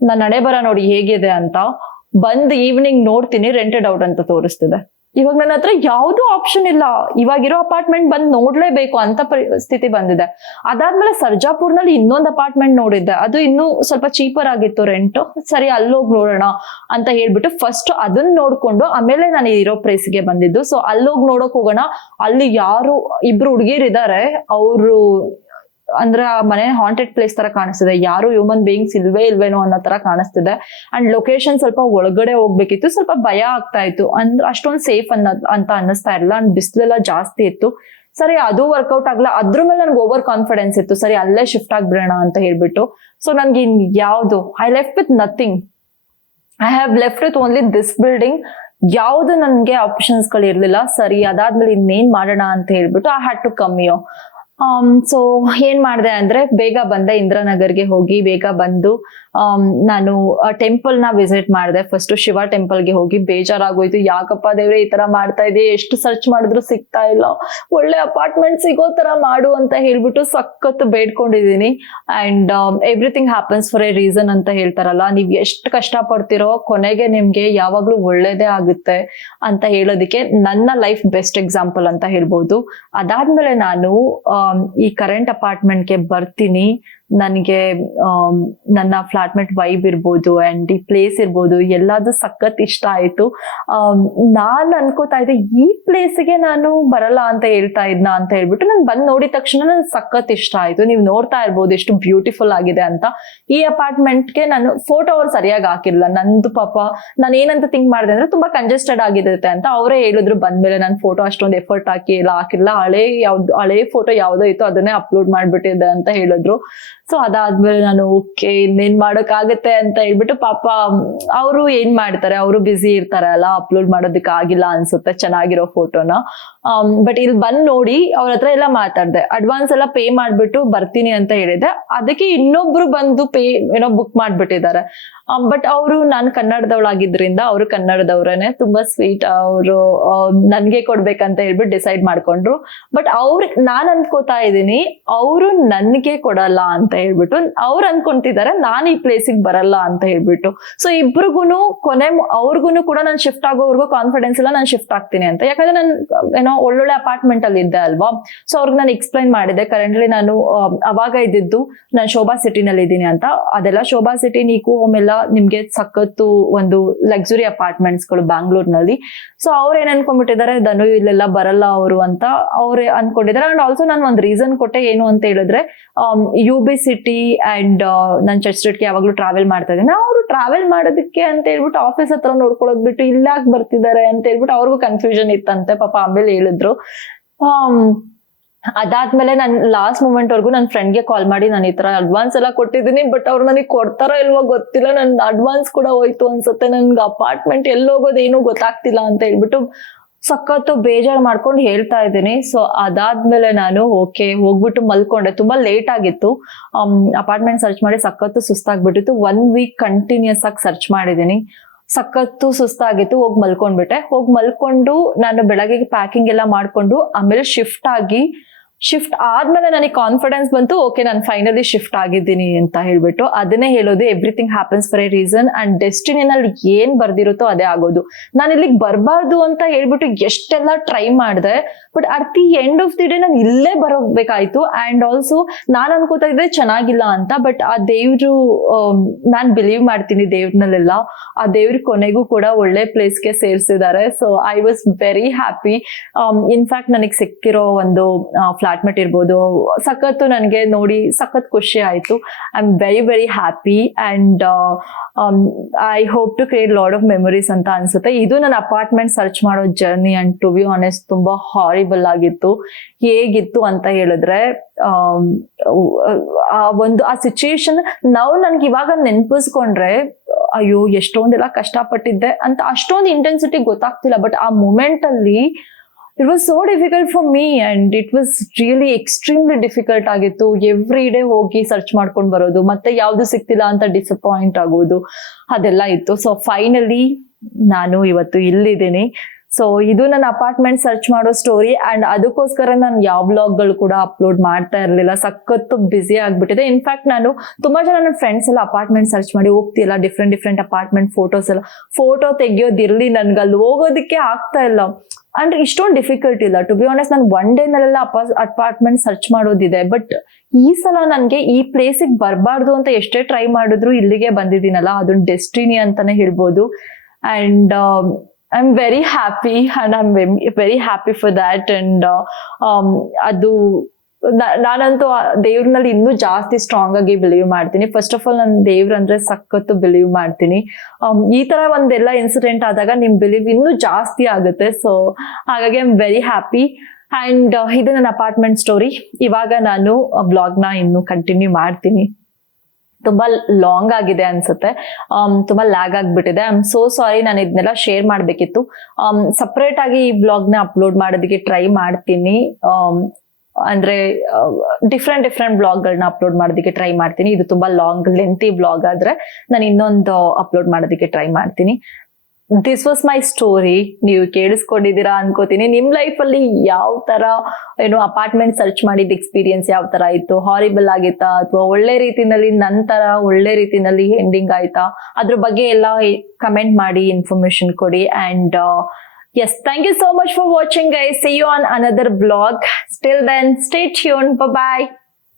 ನನ್ನ ಹಣೆ ಬರ ನೋಡಿ ಹೇಗಿದೆ ಅಂತ. ಬಂದ್ ಈವ್ನಿಂಗ್ ನೋಡ್ತೀನಿ, ರೆಂಟೆಡ್ ಔಟ್ ಅಂತ ತೋರಿಸ್ತಿದೆ. ಇವಾಗ ನನ್ನ ಹತ್ರ ಯಾವ್ದು ಆಪ್ಷನ್ ಇಲ್ಲ, ಇವಾಗಿರೋ ಅಪಾರ್ಟ್ಮೆಂಟ್ ಬಂದ್ ನೋಡ್ಲೇಬೇಕು ಅಂತ ಪರಿಸ್ಥಿತಿ ಬಂದಿದೆ. ಅದಾದ್ಮೇಲೆ ಸರ್ಜಾಪುರ್ನಲ್ಲಿ ಇನ್ನೊಂದು ಅಪಾರ್ಟ್ಮೆಂಟ್ ನೋಡಿದ್ದೆ, ಅದು ಇನ್ನೂ ಸ್ವಲ್ಪ ಚೀಪರ್ ಆಗಿತ್ತು ರೆಂಟ್. ಸರಿ ಅಲ್ಲೋಗಿ ನೋಡೋಣ ಅಂತ ಹೇಳ್ಬಿಟ್ಟು ಫಸ್ಟ್ ಅದನ್ನ ನೋಡ್ಕೊಂಡು ಆಮೇಲೆ ನಾನು ಇರೋ ಪ್ಲೇಸ್ಗೆ ಬಂದಿದ್ದು. ಸೊ ಅಲ್ಲೋಗಿ ನೋಡಕ್ ಹೋಗೋಣ, ಅಲ್ಲಿ ಯಾರು ಇಬ್ರು ಹುಡುಗಿರಿದ್ದಾರೆ, ಅವರು ಅಂದ್ರೆ ಆ ಮನೆ ಹಾಂಟೆಡ್ ಪ್ಲೇಸ್ ತರ ಕಾಣಿಸ್ತಿದೆ, ಯಾರು ಹ್ಯೂಮನ್ ಬೀಯಿಂಗ್ಸ್ ಇಲ್ವೇನೋ ಅನ್ನೋ ತರ ಕಾಣಿಸ್ತಿದೆ. ಅಂಡ್ ಲೊಕೇಶನ್ ಸ್ವಲ್ಪ ಒಳಗಡೆ ಹೋಗ್ಬೇಕಿತ್ತು, ಸ್ವಲ್ಪ ಭಯ ಆಗ್ತಾ ಇತ್ತು, ಅಂದ್ರೆ ಅಷ್ಟೊಂದು ಸೇಫ್ ಅಂತ ಅನ್ನಿಸ್ತಾ ಇರಲಿಲ್ಲ. ಅಂಡ್ ಬಿಸಿಲೆಲ್ಲ ಜಾಸ್ತಿ ಇತ್ತು. ಸರಿ ಅದು ವರ್ಕೌಟ್ ಆಗ್ಲ, ಅದ್ರ ಮೇಲೆ ನನ್ಗೆ ಓವರ್ ಕಾನ್ಫಿಡೆನ್ಸ್ ಇತ್ತು, ಸರಿ ಅಲ್ಲೇ ಶಿಫ್ಟ್ ಆಗ್ಬಿಡೋಣ ಅಂತ ಹೇಳ್ಬಿಟ್ಟು. ಸೊ ನನ್ಗೆ ಯಾವ್ದು I left with nothing, I have left with only this building. ಯಾವ್ದು ನನ್ಗೆ ಆಪ್ಷನ್ಸ್ ಗಳು ಇರ್ಲಿಲ್ಲ. ಸರಿ ಅದಾದ್ಮೇಲೆ ಇನ್ನೇನ್ ಮಾಡೋಣ ಅಂತ ಹೇಳ್ಬಿಟ್ಟು I had to come yo. So ಏನ್ ಮಾಡಿದೆ ಅಂದ್ರೆ ಬೇಗ ಬಂದೆ, ಇಂದ್ರಾನಗರ್ಗೆ ಹೋಗಿ ಬೇಗ ಬಂದು ನಾನು ಟೆಂಪಲ್ ನ ವಿಸಿಟ್ ಮಾಡಿದೆ. ಫಸ್ಟ್ ಶಿವ ಟೆಂಪಲ್ಗೆ ಹೋಗಿ ಬೇಜಾರಾಗೋಯ್ತು, ಯಾಕಪ್ಪ ದೇವ್ರೆ ಈ ತರ ಮಾಡ್ತಾ ಇದೀಯ, ಎಷ್ಟು ಸರ್ಚ್ ಮಾಡಿದ್ರು ಸಿಗ್ತಾ ಇಲ್ಲ, ಒಳ್ಳೆ ಅಪಾರ್ಟ್ಮೆಂಟ್ ಸಿಗೋ ತರ ಮಾಡು ಅಂತ ಹೇಳ್ಬಿಟ್ಟು ಸಖತ್ ಬೇಡ್ಕೊಂಡಿದೀನಿ. And everything happens for a reason ಅಂತ ಹೇಳ್ತಾರಲ್ಲ, ನೀವ್ ಎಷ್ಟು ಕಷ್ಟ ಪಡ್ತಿರೋ ಕೊನೆಗೆ ನಿಮ್ಗೆ ಯಾವಾಗ್ಲೂ ಒಳ್ಳೇದೇ ಆಗುತ್ತೆ ಅಂತ ಹೇಳೋದಕ್ಕೆ ನನ್ನ ಲೈಫ್ ಬೆಸ್ಟ್ ಎಕ್ಸಾಂಪಲ್ ಅಂತ ಹೇಳ್ಬೋದು. ಅದಾದ್ಮೇಲೆ ನಾನು ಈ ಕರೆಂಟ್ ಅಪಾರ್ಟ್ಮೆಂಟ್ಗೆ ಬರ್ತೀನಿ. ನನಗೆ ನನ್ನ ಫ್ಲಾಟ್ಮೇಟ್ ವೈಬ್ ಇರ್ಬೋದು ಅಂಡ್ ಈ ಪ್ಲೇಸ್ ಇರ್ಬೋದು ಎಲ್ಲಾದ್ರೂ ಸಖತ್ ಇಷ್ಟ ಆಯ್ತು. ನಾನ್ ಅನ್ಕೋತಾ ಇದ್ದೆ ಈ ಪ್ಲೇಸ್ಗೆ ನಾನು ಬರಲ್ಲ ಅಂತ ಹೇಳ್ತಾ ಇದ್ನ ಅಂತ ಹೇಳ್ಬಿಟ್ಟು ನಾನು ಬಂದ್ ನೋಡಿದ ತಕ್ಷಣ ನನ್ ಸಖತ್ ಇಷ್ಟ ಆಯ್ತು. ನೀವು ನೋಡ್ತಾ ಇರ್ಬೋದು ಎಷ್ಟು ಬ್ಯೂಟಿಫುಲ್ ಆಗಿದೆ ಅಂತ. ಈ ಅಪಾರ್ಟ್ಮೆಂಟ್ಗೆ ನಾನು ಫೋಟೋ ಅವ್ರು ಸರಿಯಾಗಿ ಹಾಕಿರ್ಲಿಲ್ಲ. ನಂದು ಪಾಪ ನಾನು ಏನಂತ ಥಿಂಕ್ ಮಾಡಿದೆ ಅಂದ್ರೆ ತುಂಬಾ ಕಂಜೆಸ್ಟೆಡ್ ಆಗಿರುತ್ತೆ ಅಂತ ಅವರೇ ಹೇಳಿದ್ರು. ಬಂದ್ಮೇಲೆ ನಾನು ಫೋಟೋ ಅಷ್ಟೊಂದು ಎಫರ್ಟ್ ಹಾಕಿಲ್ಲ, ಹಳೆ ಫೋಟೋ ಯಾವ್ದೋ ಇತ್ತು ಅದನ್ನೇ ಅಪ್ಲೋಡ್ ಮಾಡ್ಬಿಟ್ಟಿದ್ದೆ ಅಂತ ಹೇಳಿದ್ರು. ಸೊ ಅದಾದ್ಮೇಲೆ ನಾನು ಓಕೆ ಇನ್ನೇನ್ ಮಾಡಕ್ ಆಗತ್ತೆ ಅಂತ ಹೇಳ್ಬಿಟ್ಟು, ಪಾಪ ಅವರು ಏನ್ ಮಾಡ್ತಾರೆ, ಅವರು ಬ್ಯುಸಿ ಇರ್ತಾರೆ ಅಲ್ಲ, ಅಪ್ಲೋಡ್ ಮಾಡೋದಕ್ಕೆ ಆಗಿಲ್ಲ ಅನ್ಸುತ್ತೆ ಚೆನ್ನಾಗಿರೋ ಫೋಟೋನ. ಬಟ್ ಇಲ್ಲಿ ಬಂದ್ ನೋಡಿ ಅವ್ರ ಹತ್ರ ಎಲ್ಲ ಮಾತಾಡ್ದೆ, ಅಡ್ವಾನ್ಸ್ ಎಲ್ಲ ಪೇ ಮಾಡ್ಬಿಟ್ಟು ಬರ್ತೀನಿ ಅಂತ ಹೇಳಿದೆ. ಅದಕ್ಕೆ ಇನ್ನೊಬ್ರು ಬಂದು ಬುಕ್ ಮಾಡ್ಬಿಟ್ಟಿದ್ದಾರೆ. ಬಟ್ ಅವರು ನಾನು ಕನ್ನಡದವಳಾಗಿದ್ರಿಂದ ಅವರು ಕನ್ನಡದವ್ರೇನೆ, ತುಂಬಾ ಸ್ವೀಟ್. ಅವರು ನನ್ಗೆ ಕೊಡ್ಬೇಕಂತ ಹೇಳ್ಬಿಟ್ಟು ಡಿಸೈಡ್ ಮಾಡ್ಕೊಂಡ್ರು. ಬಟ್ ನಾನ್ ಅನ್ಕೋತಾ ಇದ್ದೀನಿ ಅವರು ನನ್ಗೆ ಕೊಡಲ್ಲ ಅಂತ ಹೇಳ್ಬಿಟ್ಟು, ಅವ್ರು ಅನ್ಕೊಂತಿದ್ದಾರೆ ನಾನು ಈ ಪ್ಲೇಸಿಗೆ ಬರಲ್ಲ ಅಂತ ಹೇಳ್ಬಿಟ್ಟು. ಸೊ ಇಬ್ರಿಗೂನು ಅವ್ರಿಗೂನು ಕೂಡ ನಾನು ಶಿಫ್ಟ್ ಆಗೋವರೆಗೂ ಕಾನ್ಫಿಡೆನ್ಸ್ ಇಲ್ಲ ನಾನು ಶಿಫ್ಟ್ ಆಗ್ತೀನಿ ಅಂತ. ಯಾಕಂದ್ರೆ ನಾನು ಒಳ್ಳೊಳ್ಳೆ ಅಪಾರ್ಟ್ಮೆಂಟ್ ಅಲ್ಲಿ ಇದ್ದೆ ಅಲ್ವಾ. ಸೊ ಅವ್ರಿಗೆ ನಾನು ಎಕ್ಸ್ಪ್ಲೈನ್ ಮಾಡಿದೆ, ಕರೆಂಟ್ಲಿ ನಾನು ಅವಾಗ ಇದ್ದಿದ್ದು ನಾನು ಶೋಭಾ ಸಿಟಿನಲ್ಲಿ ಇದ್ದೀನಿ ಅಂತ. ಅದೆಲ್ಲ ಶೋಭಾ ಸಿಟಿ, ನೀಕು ಹೋಮ್ ಎಲ್ಲ ನಿಮ್ಗೆ ಸಖತ್ತು ಒಂದು ಲಕ್ಸುರಿ ಅಪಾರ್ಟ್ಮೆಂಟ್ಸ್ ಗಳು ಬ್ಯಾಂಗ್ಳೂರ್ನಲ್ಲಿ. ಸೊ ಅವ್ರು ಏನ್ ಅನ್ಕೊಂಡ್ಬಿಟ್ಟಿದ್ದಾರೆ, ಧನು ಇಲ್ಲೆಲ್ಲ ಬರಲ್ಲ ಅವರು ಅಂತ ಅವ್ರು ಅನ್ಕೊಂಡಿದ್ದಾರೆ. ಅಂಡ್ ಆಲ್ಸೋ ನಾನು ಒಂದು ರೀಸನ್ ಕೊಟ್ಟೆ, ಏನು ಅಂತ ಹೇಳಿದ್ರೆ UB ಸಿಟಿ ಅಂಡ್ ನಾನು ಚರ್ಚ್ ಸ್ಟ್ರೀಟ್ಗೆ ಯಾವಾಗ್ಲೂ ಟ್ರಾವೆಲ್ ಮಾಡ್ತಾ ಇದ್ದೀನಿ. ಅವರು ಟ್ರಾವೆಲ್ ಮಾಡೋದಕ್ಕೆ ಅಂತ ಹೇಳ್ಬಿಟ್ಟು ಆಫೀಸ್ ಹತ್ರ ನೋಡ್ಕೊಳ್ಳೋದ್ ಬಿಟ್ಟು ಇಲ್ಲಾಕ್ ಬರ್ತಿದ್ದಾರೆ ಅಂತ ಹೇಳ್ಬಿಟ್ಟು ಅವ್ರಿಗೂ ಕನ್ಫ್ಯೂಷನ್ ಇತ್ತಂತೆ ಪಾಪ. ಆಮೇಲೆ ಹೇಳಿದ್ರು. ಅದಾದ್ಮೇಲೆ ನಾನು ಲಾಸ್ಟ್ ಮೂಮೆಂಟ್ ವರ್ಗು ನನ್ನ ಫ್ರೆಂಡ್ಗೆ ಕಾಲ್ ಮಾಡಿ ನಾನು ಈ ತರ ಅಡ್ವಾನ್ಸ್ ಎಲ್ಲ ಕೊಟ್ಟಿದ್ದೀನಿ, ಬಟ್ ಅವ್ರು ನನಗೆ ಕೊಡ್ತಾರೋ ಇಲ್ವೋ ಗೊತ್ತಿಲ್ಲ, ನನ್ ಅಡ್ವಾನ್ಸ್ ಕೂಡ ಹೋಯ್ತು ಅನ್ಸುತ್ತೆ, ನನ್ಗೆ ಅಪಾರ್ಟ್ಮೆಂಟ್ ಎಲ್ಲಿ ಹೋಗೋದು ಏನು ಗೊತ್ತಾಗ್ತಿಲ್ಲ ಅಂತ ಹೇಳ್ಬಿಟ್ಟು ಸಖತ್ತು ಬೇಜಾರು ಮಾಡ್ಕೊಂಡು ಹೇಳ್ತಾ ಇದ್ದೀನಿ. ಸೊ ಅದಾದ್ಮೇಲೆ ನಾನು ಓಕೆ ಹೋಗ್ಬಿಟ್ಟು ಮಲ್ಕೊಂಡೆ. ತುಂಬಾ ಲೇಟ್ ಆಗಿತ್ತು. ಅಪಾರ್ಟ್ಮೆಂಟ್ ಸರ್ಚ್ ಮಾಡಿ ಸಖತ್ತು ಸುಸ್ತಾಗ್ಬಿಟ್ಟಿತ್ತು. 1 ವೀಕ್ ಕಂಟಿನ್ಯೂಸ್ ಆಗಿ ಸರ್ಚ್ ಮಾಡಿದೀನಿ. ಸಖತ್ತು ಸುಸ್ತಾಗಿತ್ತು. ಹೋಗಿ ಮಲ್ಕೊಂಡು ನಾನು ಬೆಳಗ್ಗೆ ಪ್ಯಾಕಿಂಗ್ ಎಲ್ಲ ಮಾಡ್ಕೊಂಡು ಆಮೇಲೆ ಶಿಫ್ಟ್ ಆದ್ಮೇಲೆ ನನಗೆ ಕಾನ್ಫಿಡೆನ್ಸ್ ಬಂತು, ಓಕೆ ನಾನು ಫೈನಲಿ ಶಿಫ್ಟ್ ಆಗಿದ್ದೀನಿ ಅಂತ ಹೇಳ್ಬಿಟ್ಟು. ಅದನ್ನೇ ಹೇಳೋದು, everything happens for a reason and ಡೆಸ್ಟಿನಿನಲ್ಲಿ ಏನ್ ಬರ್ದಿರುತ್ತೋ ಅದೇ ಆಗೋದು. ನಾನು ಇಲ್ಲಿಗೆ ಬರಬಾರ್ದು ಅಂತ ಹೇಳ್ಬಿಟ್ಟು ಎಷ್ಟೆಲ್ಲ ಟ್ರೈ ಮಾಡಿದೆ, but at the end of the day ನಾನು ಇಲ್ಲೇ ಬರಬೇಕಾಯ್ತು. ಅಂಡ್ ಆಲ್ಸೋ ನಾನು ಅನ್ಕೋತಾ ಇದ್ದೆ ಚೆನ್ನಾಗಿಲ್ಲ ಅಂತ, ಬಟ್ ಆ ದೇವ್ರು, ನಾನ್ ಬಿಲೀವ್ ಮಾಡ್ತೀನಿ ದೇವ್ರನಲ್ಲೆಲ್ಲ, ಆ ದೇವ್ರ ಕೊನೆಗೂ ಕೂಡ ಒಳ್ಳೆ ಪ್ಲೇಸ್ಗೆ ಸೇರಿಸಿದ್ದಾರೆ. So I was very happy. In fact ನನಗೆ ಸಿಕ್ಕಿರೋ ಒಂದು ಫ್ಲಾಟ್ಮೇಟ್ ಇರ್ಬೋದು, ಸಖತ್ತು ನನಗೆ ನೋಡಿ ಸಖತ್ ಖುಷಿ ಆಯ್ತು. I am very very happy and I hope to create lot of memories ಅಂತ ಅನ್ಸುತ್ತೆ. ಇದು ನನ್ನ ಅಪಾರ್ಟ್ಮೆಂಟ್ ಸರ್ಚ್ ಮಾಡೋ journey. And to be honest ತುಂಬಾ ಹಾರಿಬಲ್ ಆಗಿತ್ತು. ಹೇಗಿತ್ತು ಅಂತ ಹೇಳಿದ್ರೆ, ಆ ಸಿಚುಯೇಷನ್ ನನ್ಗೆ ಇವಾಗ ನೆನಪಿಸ್ಕೊಂಡ್ರೆ ಅಯ್ಯೋ ಎಷ್ಟೊಂದೆಲ್ಲ ಕಷ್ಟಪಟ್ಟಿದ್ದೆ ಅಂತ ಅಷ್ಟೊಂದು ಇಂಟೆನ್ಸಿಟಿ ಗೊತ್ತಾಗ್ತಿಲ್ಲ. ಬಟ್ ಆ ಮೂಮೆಂಟ್ ಅಲ್ಲಿ it was so difficult for me and it was really extremely difficult ಆಗಿತ್ತು. ಎವ್ರಿ ಡೇ ಹೋಗಿ ಸರ್ಚ್ ಮಾಡ್ಕೊಂಡು ಬರೋದು, ಮತ್ತೆ ಯಾವ್ದು ಸಿಕ್ತಿಲ್ಲ ಅಂತ ಡಿಸಪಾಯಿಂಟ್ ಆಗೋದು, ಅದೆಲ್ಲ ಇತ್ತು. ಸೊ ಫೈನಲಿ ನಾನು ಇವತ್ತು ಇಲ್ಲಿದ್ದೀನಿ. ಸೊ ಇದು ನನ್ನ ಅಪಾರ್ಟ್ಮೆಂಟ್ ಸರ್ಚ್ ಮಾಡೋ ಸ್ಟೋರಿ. ಅಂಡ್ ಅದಕ್ಕೋಸ್ಕರ ನಾನು ಯಾವ ವ್ಲಾಗ್ಗಳು ಕೂಡ ಅಪ್ಲೋಡ್ ಮಾಡ್ತಾ ಇರಲಿಲ್ಲ, ಸಖತ್ತು ಬ್ಯುಸಿ ಆಗ್ಬಿಟ್ಟಿದೆ. ಇನ್ಫ್ಯಾಕ್ಟ್ ನಾನು ತುಂಬಾ ಜನ ನನ್ನ ಫ್ರೆಂಡ್ಸ್ ಎಲ್ಲ ಅಪಾರ್ಟ್ಮೆಂಟ್ ಸರ್ಚ್ ಮಾಡಿ ಹೋಗ್ತಿಲ್ಲ, ಡಿಫ್ರೆಂಟ್ ಅಪಾರ್ಟ್ಮೆಂಟ್ ಫೋಟೋ ತೆಗಿಯೋದಿರ್ಲಿ, ನನ್ಗೆ ಅಲ್ಲಿ ಹೋಗೋದಕ್ಕೆ ಆಗ್ತಾ ಇಲ್ಲ. ಅಂದ್ರೆ ಇಷ್ಟೊಂದು ಡಿಫಿಕಲ್ಟ್ ಇಲ್ಲ ಟು ಬಿ ಆನೆಸ್ಟ್. ನಾನು ಒನ್ ಡೇನಲ್ಲೆಲ್ಲ ಅಪಾರ್ಟ್ಮೆಂಟ್ ಸರ್ಚ್ ಮಾಡೋದಿದೆ. ಬಟ್ ಈ ಸಲ ನನಗೆ ಈ ಪ್ಲೇಸಿಗೆ ಬರಬಾರ್ದು ಅಂತ ಎಷ್ಟೇ ಟ್ರೈ ಮಾಡಿದ್ರು ಇಲ್ಲಿಗೆ ಬಂದಿದ್ದೀನಲ್ಲ, ಅದೊಂದು ಡೆಸ್ಟಿನಿ ಅಂತಾನೆ ಹೇಳ್ಬೋದು. And I am very happy and I am very happy for that. And ಅದು ನಾನಂತೂ ದೇವ್ರನಲ್ಲಿ ಇನ್ನೂ ಜಾಸ್ತಿ ಸ್ಟ್ರಾಂಗ್ ಆಗಿ ಬಿಲೀವ್ ಮಾಡ್ತೀನಿ. ಫಸ್ಟ್ ಆಫ್ ಆಲ್ ನಾನು ದೇವ್ರಂದ್ರೆ ಸಖತ್ತು ಬಿಲೀವ್ ಮಾಡ್ತೀನಿ. ಈ ತರ ಒಂದೆಲ್ಲ ಇನ್ಸಿಡೆಂಟ್ ಆದಾಗ ನಿಮ್ ಬಿಲೀವ್ ಇನ್ನೂ ಜಾಸ್ತಿ ಆಗುತ್ತೆ. ಸೊ ಹಾಗಾಗಿ I am very happy. And ಇದು ನನ್ನ ಅಪಾರ್ಟ್ಮೆಂಟ್ ಸ್ಟೋರಿ. ಇವಾಗ ನಾನು ಬ್ಲಾಗ್ನ ಇನ್ನು ಕಂಟಿನ್ಯೂ ಮಾಡ್ತೀನಿ. ತುಂಬಾ ಲಾಂಗ್ ಆಗಿದೆ ಅನ್ಸುತ್ತೆ, ತುಂಬಾ ಲ್ಯಾಗ್ ಆಗ್ಬಿಟ್ಟಿದೆ. I am so sorry. ನಾನು ಇದನ್ನೆಲ್ಲ ಶೇರ್ ಮಾಡ್ಬೇಕಿತ್ತು. ಸಪ್ರೇಟ್ ಆಗಿ ಈ ಬ್ಲಾಗ್ನ ಅಪ್ಲೋಡ್ ಮಾಡೋದಕ್ಕೆ ಟ್ರೈ ಮಾಡ್ತೀನಿ. ಅಂದ್ರೆ ಡಿಫ್ರೆಂಟ್ ಬ್ಲಾಗ್ಗಳನ್ನ ಅಪ್ಲೋಡ್ ಮಾಡೋದಕ್ಕೆ ಟ್ರೈ ಮಾಡ್ತೀನಿ. ಇದು ತುಂಬಾ ಲಾಂಗ್ ಲೆಂತಿ ಬ್ಲಾಗ್ ಆದ್ರೆ ನಾನು ಇನ್ನೊಂದು ಅಪ್ಲೋಡ್ ಮಾಡೋದಕ್ಕೆ ಟ್ರೈ ಮಾಡ್ತೀನಿ. This was my story. ನೀವು ಕೇಳಿಸ್ಕೊಂಡಿದ್ದೀರಾ ಅನ್ಕೋತೀನಿ. ನಿಮ್ ಲೈಫ್ ಅಲ್ಲಿ ಯಾವ ತರ ಅಪಾರ್ಟ್ಮೆಂಟ್ ಸರ್ಚ್ ಮಾಡಿದ ಎಕ್ಸ್ಪೀರಿಯನ್ಸ್ ಯಾವ ತರ ಇತ್ತು? ಹಾರಿಬಲ್ ಆಗಿತ್ತಾ ಅಥವಾ ಒಳ್ಳೆ ರೀತಿನಲ್ಲಿ ನಂತರ ಒಳ್ಳೆ ರೀತಿನಲ್ಲಿ ಎಂಡಿಂಗ್ ಆಯ್ತಾ? ಅದ್ರ ಬಗ್ಗೆ ಎಲ್ಲ ಕಮೆಂಟ್ ಮಾಡಿ ಇನ್ಫಾರ್ಮೇಶನ್ ಕೊಡಿ. And yes, thank you so much for watching guys. See you on another vlog. Till then, stay tuned. Bye bye.